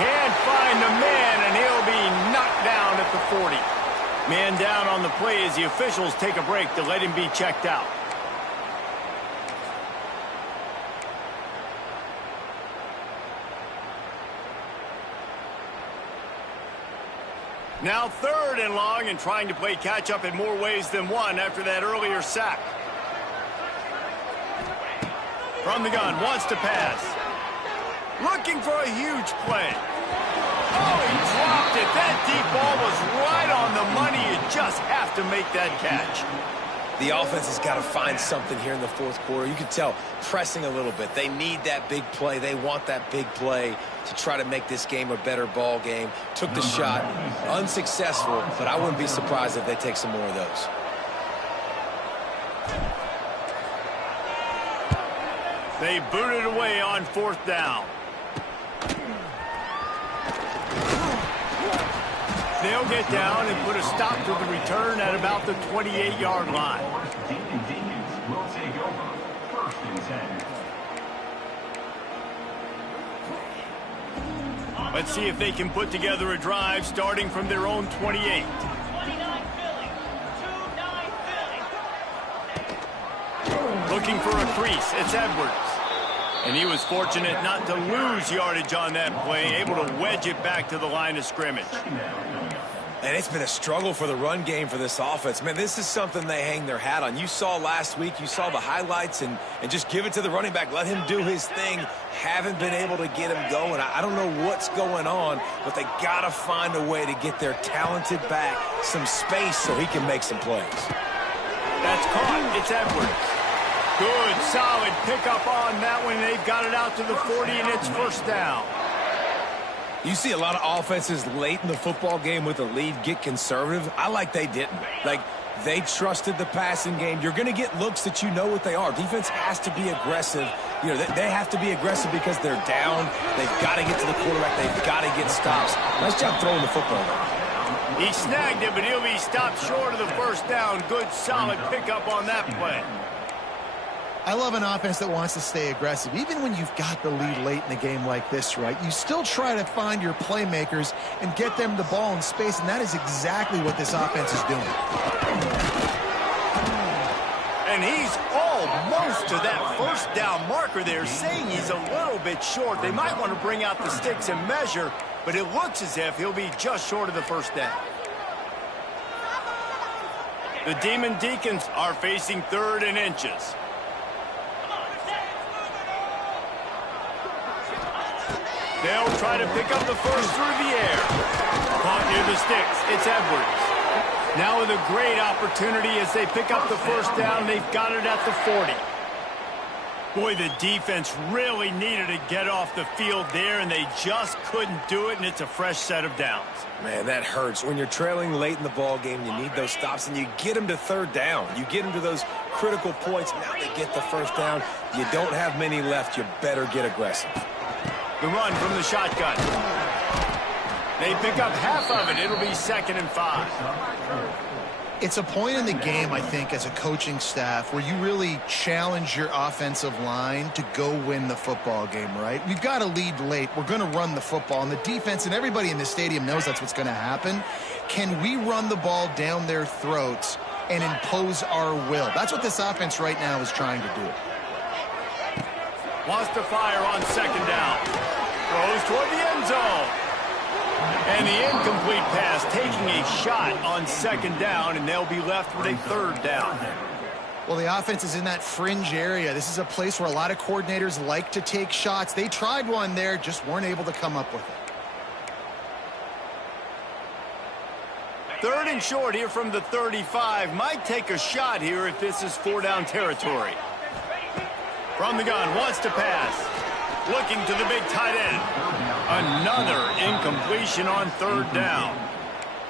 Can't find the man, and he'll be knocked down at the 40. Man down on the play as the officials take a break to let him be checked out. Now 3rd and long, and trying to play catch-up in more ways than one after that earlier sack. From the gun, wants to pass. Looking for a huge play. Oh, he dropped it. That deep ball was right on the money. You just have to make that catch. The offense has got to find something here in the 4th quarter. You can tell, pressing a little bit. They need that big play. They want that big play to try to make this game a better ball game. Took the shot, unsuccessful, but I wouldn't be surprised if they take some more of those. They booted away on 4th down. They'll get down and put a stop to the return at about the 28-yard line. Demon Deacons will take over. 1st and 10. Let's see if they can put together a drive starting from their own 28. Looking for a crease. It's Edwards. And he was fortunate not to lose yardage on that play, able to wedge it back to the line of scrimmage. And it's been a struggle for the run game for this offense. Man, this is something they hang their hat on. You saw last week, you saw the highlights, and just give it to the running back. Let him do his thing. Haven't been able to get him going. I don't know what's going on, but they got to find a way to get their talented back some space so he can make some plays. That's caught. It's Edwards. Good, solid pickup on that one. They've got it out to the 40, and it's 1st down. You see a lot of offenses late in the football game with a lead get conservative. I like they didn't. Like, they trusted the passing game. You're going to get looks that you know what they are. Defense has to be aggressive. You know, they have to be aggressive because they're down. They've got to get to the quarterback. They've got to get stops. Nice job throwing the football there. He snagged it, but he'll be stopped short of the 1st down. Good, solid pickup on that play. I love an offense that wants to stay aggressive. Even when you've got the lead late in the game like this, right, you still try to find your playmakers and get them the ball in space, and that is exactly what this offense is doing. And he's almost to that 1st down marker there, saying he's a little bit short. They might want to bring out the sticks and measure, but it looks as if he'll be just short of the 1st down. The Demon Deacons are facing 3rd and inches. They'll try to pick up the first through the air. Caught near the sticks. It's Edwards. Now with a great opportunity as they pick up the 1st down. They've got it at the 40. Boy, the defense really needed to get off the field there, and they just couldn't do it, and it's a fresh set of downs. Man, that hurts. When you're trailing late in the ball game, you need those stops, and you get them to 3rd down. You get them to those critical points. Now they get the 1st down. You don't have many left. You better get aggressive. The run from the shotgun. They pick up half of it. It'll be 2nd and 5. It's a point in the game, I think, as a coaching staff where you really challenge your offensive line to go win the football game, right? We've got a lead late. We're going to run the football, and the defense and everybody in the stadium knows that's what's going to happen. Can we run the ball down their throats and impose our will? That's what this offense right now is trying to do. Wants to fire on 2nd down. Throws toward the end zone. And the incomplete pass taking a shot on 2nd down, and they'll be left with a 3rd down. Well, the offense is in that fringe area. This is a place where a lot of coordinators like to take shots. They tried one there, just weren't able to come up with it. 3rd and short here from the 35. Might take a shot here if this is 4-down territory. From the gun, wants to pass. Looking to the big tight end. Another incompletion on 3rd down.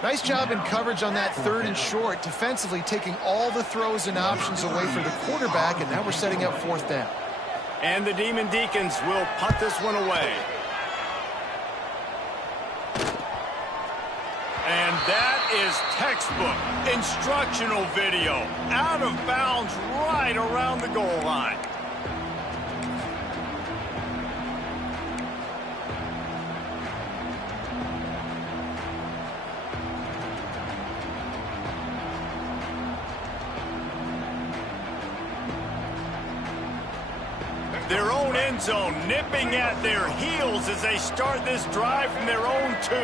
Nice job in coverage on that 3rd and short, defensively taking all the throws and options away for the quarterback, and now we're setting up 4th down. And the Demon Deacons will punt this one away. And that is textbook instructional video. Out of bounds right around the goal line. Their own end zone nipping at their heels as they start this drive from their own 2.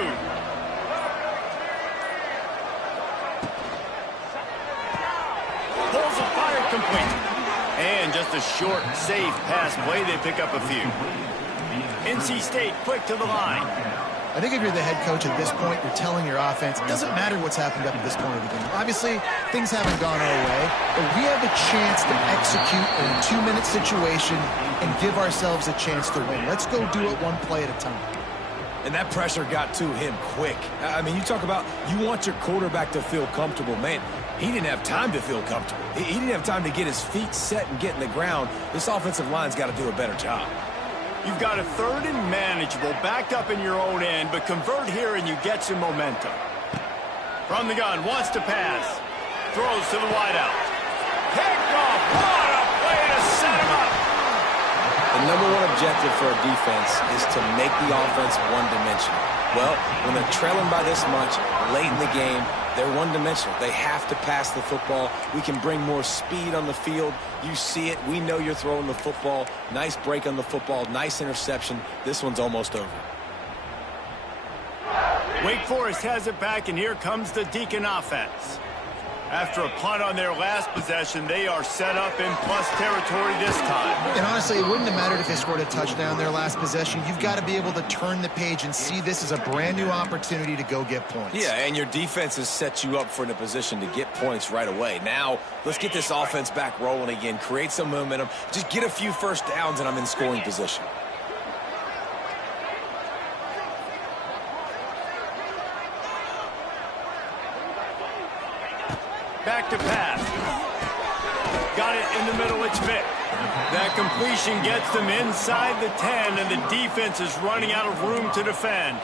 Pulls a fire complete. And just a short, safe pass play. They pick up a few. NC State quick to the line. I think if you're the head coach at this point, you're telling your offense, it doesn't matter what's happened up at this point of the game. Obviously, things haven't gone our way, but we have a chance to execute in a 2-minute situation and give ourselves a chance to win. Let's go do it one play at a time. And that pressure got to him quick. I mean, you talk about you want your quarterback to feel comfortable. Man, he didn't have time to feel comfortable. He didn't have time to get his feet set and get in the ground. This offensive line's got to do a better job. You've got a 3rd and manageable, backed up in your own end, but convert here and you get some momentum. From the gun, wants to pass. Throws to the wideout. Picked off. What a play to set him up. The #1 objective for a defense is to make the offense one-dimensional. Well, when they're trailing by this much late in the game, they're one-dimensional. They have to pass the football. We can bring more speed on the field. You see it. We know you're throwing the football. Nice break on the football. Nice interception. This one's almost over. Wake Forest has it back, and here comes the Deacon offense. After a punt on their last possession, they are set up in plus territory this time. And honestly, it wouldn't have mattered if they scored a touchdown their last possession. You've got to be able to turn the page and see this as a brand new opportunity to go get points. Yeah, and your defense has set you up for in a position to get points right away. Now, let's get this offense back rolling again, create some momentum, just get a few first downs, and I'm in scoring position. Back to pass. Got it in the middle, it's Vick. That completion gets them inside the 10, and the defense is running out of room to defend.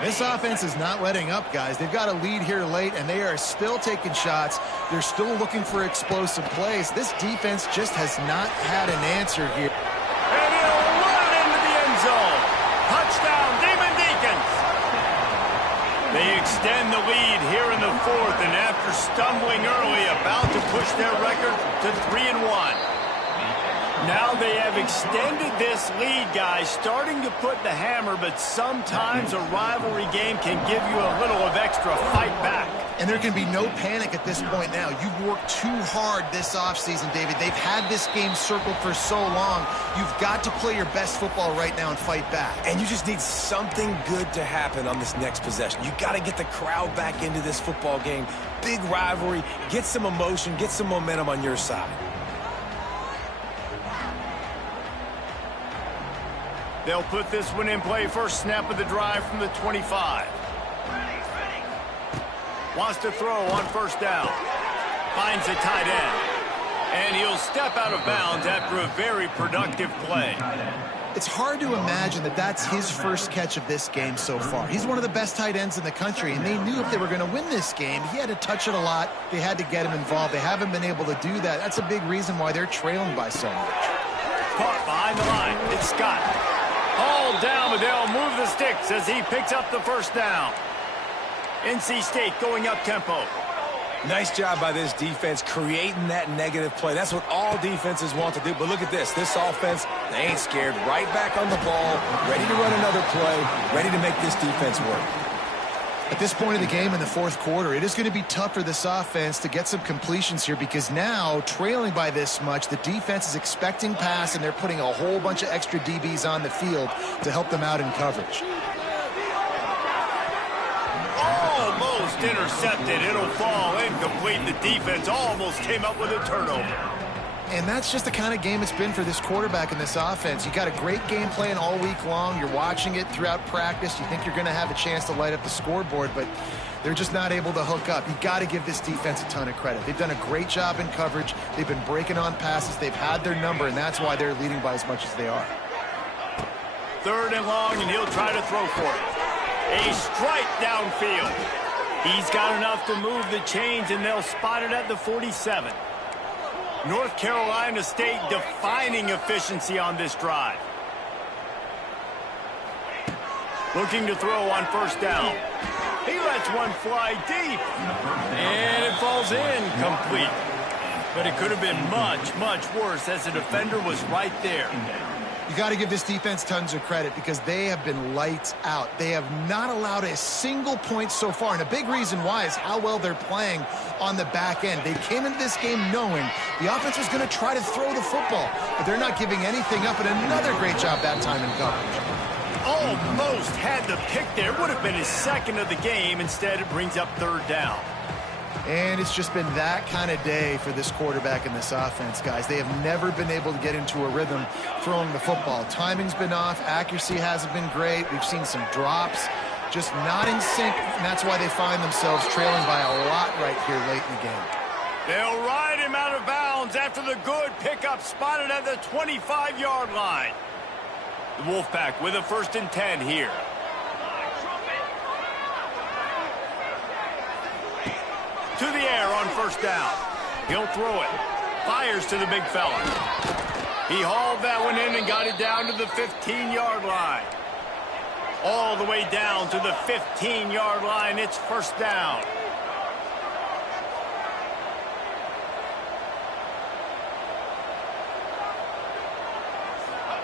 This offense is not letting up, guys. They've got a lead here late, and they are still taking shots. They're still looking for explosive plays. This defense just has not had an answer here. And he'll run into the end zone. Touchdown, Demon Deacons. They extend the lead here in the 4th, and after stumbling early, about to push their record to 3-1. Now they have extended this lead, guys, starting to put the hammer, but sometimes a rivalry game can give you a little of extra fight back. And there can be no panic at this point now. You've worked too hard this offseason, David. They've had this game circled for so long. You've got to play your best football right now and fight back. And you just need something good to happen on this next possession. You got to get the crowd back into this football game. Big rivalry. Get some emotion. Get some momentum on your side. They'll put this one in play. First snap of the drive from the 25. Wants to throw on first down. Finds a tight end. And he'll step out of bounds after a very productive play. It's hard to imagine that that's his first catch of this game so far. He's one of the best tight ends in the country, and they knew if they were going to win this game, he had to touch it a lot. They had to get him involved. They haven't been able to do that. That's a big reason why they're trailing by so much. Caught behind the line. It's Scott. All down, but they'll move the sticks as he picks up the first down. NC State going up tempo. Nice job by this defense creating that negative play. That's what all defenses want to do. But look at this. This offense, they ain't scared. Right back on the ball, ready to run another play, ready to make this defense work. At this point of the game in the 4th quarter, it is going to be tough for this offense to get some completions here because now, trailing by this much, the defense is expecting pass, and they're putting a whole bunch of extra DBs on the field to help them out in coverage. Almost Almost intercepted. It'll fall incomplete. The defense almost came up with a turnover. And that's just the kind of game it's been for this quarterback in this offense. You got a great game plan all week long. You're watching it throughout practice. You think you're going to have a chance to light up the scoreboard, but they're just not able to hook up. You got to give this defense a ton of credit. They've done a great job in coverage. They've been breaking on passes. They've had their number, and that's why they're leading by as much as they are. 3rd and long, and he'll try to throw for it. A strike downfield. He's got enough to move the chains, and they'll spot it at the 47. North Carolina State defining efficiency on this drive. Looking to throw on 1st down. He lets one fly deep. And it falls in complete. But it could have been much, much worse as the defender was right there. You got to give this defense tons of credit because they have been lights out. They have not allowed a single point so far, and a big reason why is how well they're playing on the back end. They came into this game knowing the offense was going to try to throw the football, but they're not giving anything up, and another great job that time in coverage. Almost had the pick there. Would have been his 2nd of the game. Instead, it brings up 3rd down. And it's just been that kind of day for this quarterback and this offense, guys. They have never been able to get into a rhythm throwing the football. Timing's been off. Accuracy hasn't been great. We've seen some drops, just not in sync, and that's why they find themselves trailing by a lot right here late in the game. They'll ride him out of bounds after the good pickup spotted at the 25-yard line. The Wolfpack with a 1st and 10 here. To the air on 1st down. He'll throw it. Fires to the big fella. He hauled that one in and got it down to the 15-yard line. All the way down to the 15-yard line. It's 1st down.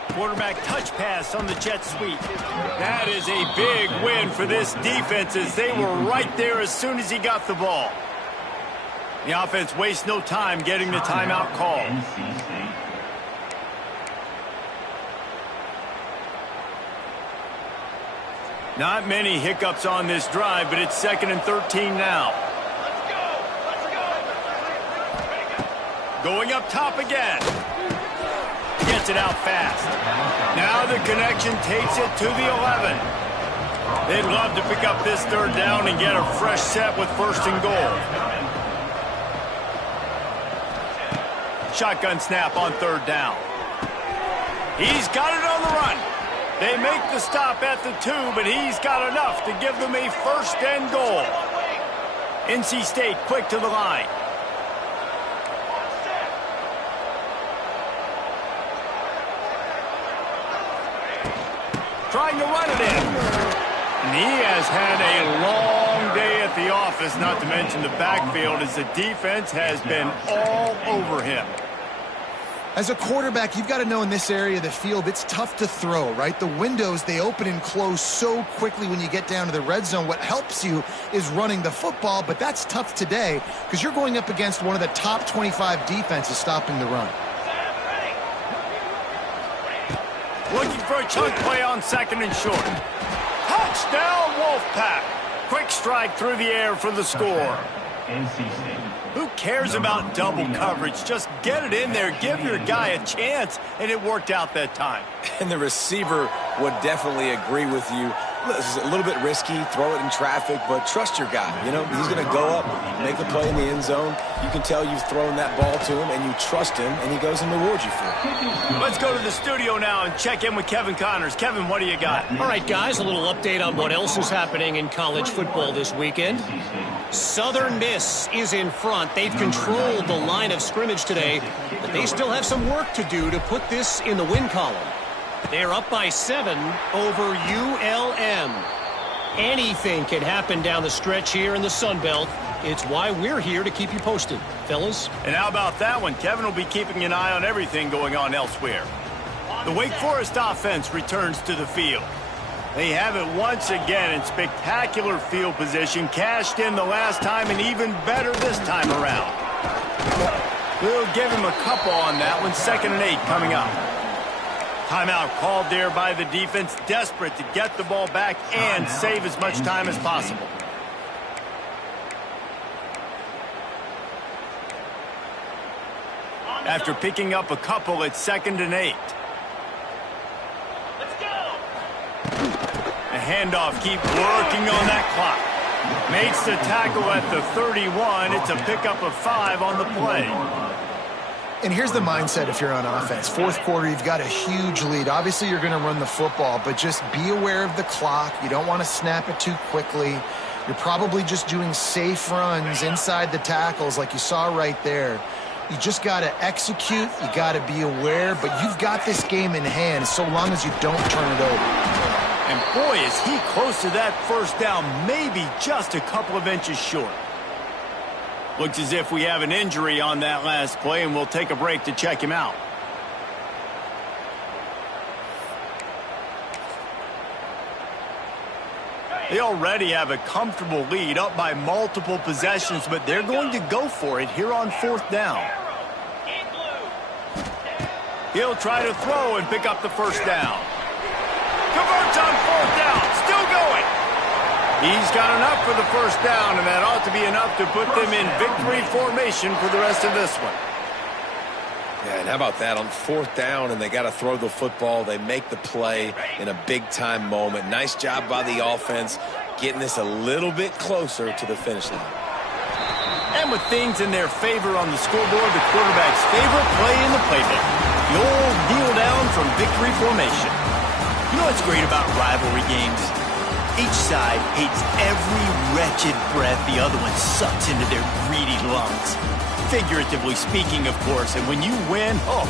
Quarterback touch pass on the jet sweep. That is a big win for this defense as they were right there as soon as he got the ball. The offense wastes no time getting the timeout call. Not many hiccups on this drive, but it's 2nd and 13 now. Going up top again. Gets it out fast. Now the connection takes it to the 11. They'd love to pick up this 3rd down and get a fresh set with 1st and goal. Shotgun snap on 3rd down. He's got it on the run. They make the stop at the 2, but he's got enough to give them a 1st and goal. NC State quick to the line. Trying to run it in. And he has had a long day at the office, not to mention the backfield, as the defense has been all over him. As a quarterback, you've got to know in this area of the field, it's tough to throw, right? The windows, they open and close so quickly when you get down to the red zone. What helps you is running the football, but that's tough today because you're going up against one of the top 25 defenses stopping the run. Looking for a chunk play on 2nd and short. Touchdown, Wolfpack. Quick strike through the air for the score. Who cares about double coverage? Just get it in there. Give your guy a chance, and it worked out that time. And the receiver would definitely agree with you. This is a little bit risky, throw it in traffic, but trust your guy. You know, he's going to go up, make a play in the end zone. You can tell you've thrown that ball to him, and you trust him, and he goes and rewards you for it. Let's go to the studio now and check in with Kevin Connors. Kevin, what do you got? All right, guys, a little update on what else is happening in college football this weekend. Southern Miss is in front. They've controlled the line of scrimmage today, but they still have some work to do to put this in the win column. They're up by 7 over ULM. Anything can happen down the stretch here in the Sun Belt. It's why we're here to keep you posted, fellas. And how about that one? Kevin will be keeping an eye on everything going on elsewhere. The Wake Forest offense returns to the field. They have it once again in spectacular field position, cashed in the last time and even better this time around. We'll give him a couple on that one. 2nd and 8 coming up. Timeout called there by the defense, desperate to get the ball back and save as much time as possible. After picking up a couple at 2nd and 8. Let's go. The handoff, keep working on that clock. Makes the tackle at the 31. It's a pickup of 5 on the play. And here's the mindset if you're on offense. Fourth quarter, you've got a huge lead. Obviously, you're going to run the football, but just be aware of the clock. You don't want to snap it too quickly. You're probably just doing safe runs inside the tackles like you saw right there. You just got to execute. You got to be aware, but you've got this game in hand so long as you don't turn it over. And boy, is he close to that first down, maybe just a couple of inches short. Looks as if we have an injury on that last play, and we'll take a break to check him out. They already have a comfortable lead, up by multiple possessions, but they're going to go for it here on 4th down. He'll try to throw and pick up the first down. Converts on 4th down, still going. He's got enough for the first down, and that ought to be enough to put them in victory formation for the rest of this one. Yeah, and how about that? On 4th down, and they got to throw the football. They make the play in a big-time moment. Nice job by the offense, getting this a little bit closer to the finish line. And with things in their favor on the scoreboard, the quarterback's favorite play in the playbook. The old kneel down from victory formation. You know what's great about rivalry games? Each side hates every wretched breath the other one sucks into their greedy lungs. Figuratively speaking, of course, and when you win, oh,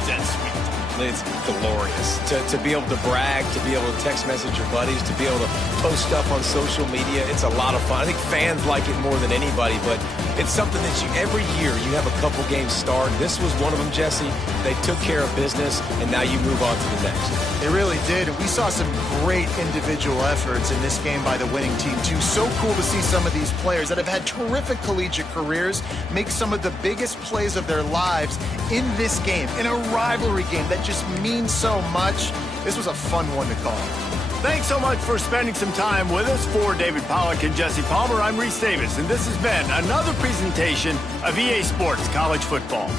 is that sweet. It's glorious to be able to brag, to be able to text message your buddies, to be able to post stuff on social media. It's a lot of fun. I think fans like it more than anybody, but it's something that every year you have a couple games start. This was one of them, Jesse. They took care of business, and now you move on to the next. They really did, and we saw some great individual efforts in this game by the winning team, too. So cool to see some of these players that have had terrific collegiate careers make some of the biggest plays of their lives in this game, in a rivalry game that just means so much. This was a fun one to call. Thanks so much for spending some time with us. For David Pollack and Jesse Palmer, I'm Reese Davis, and this has been another presentation of EA Sports College Football.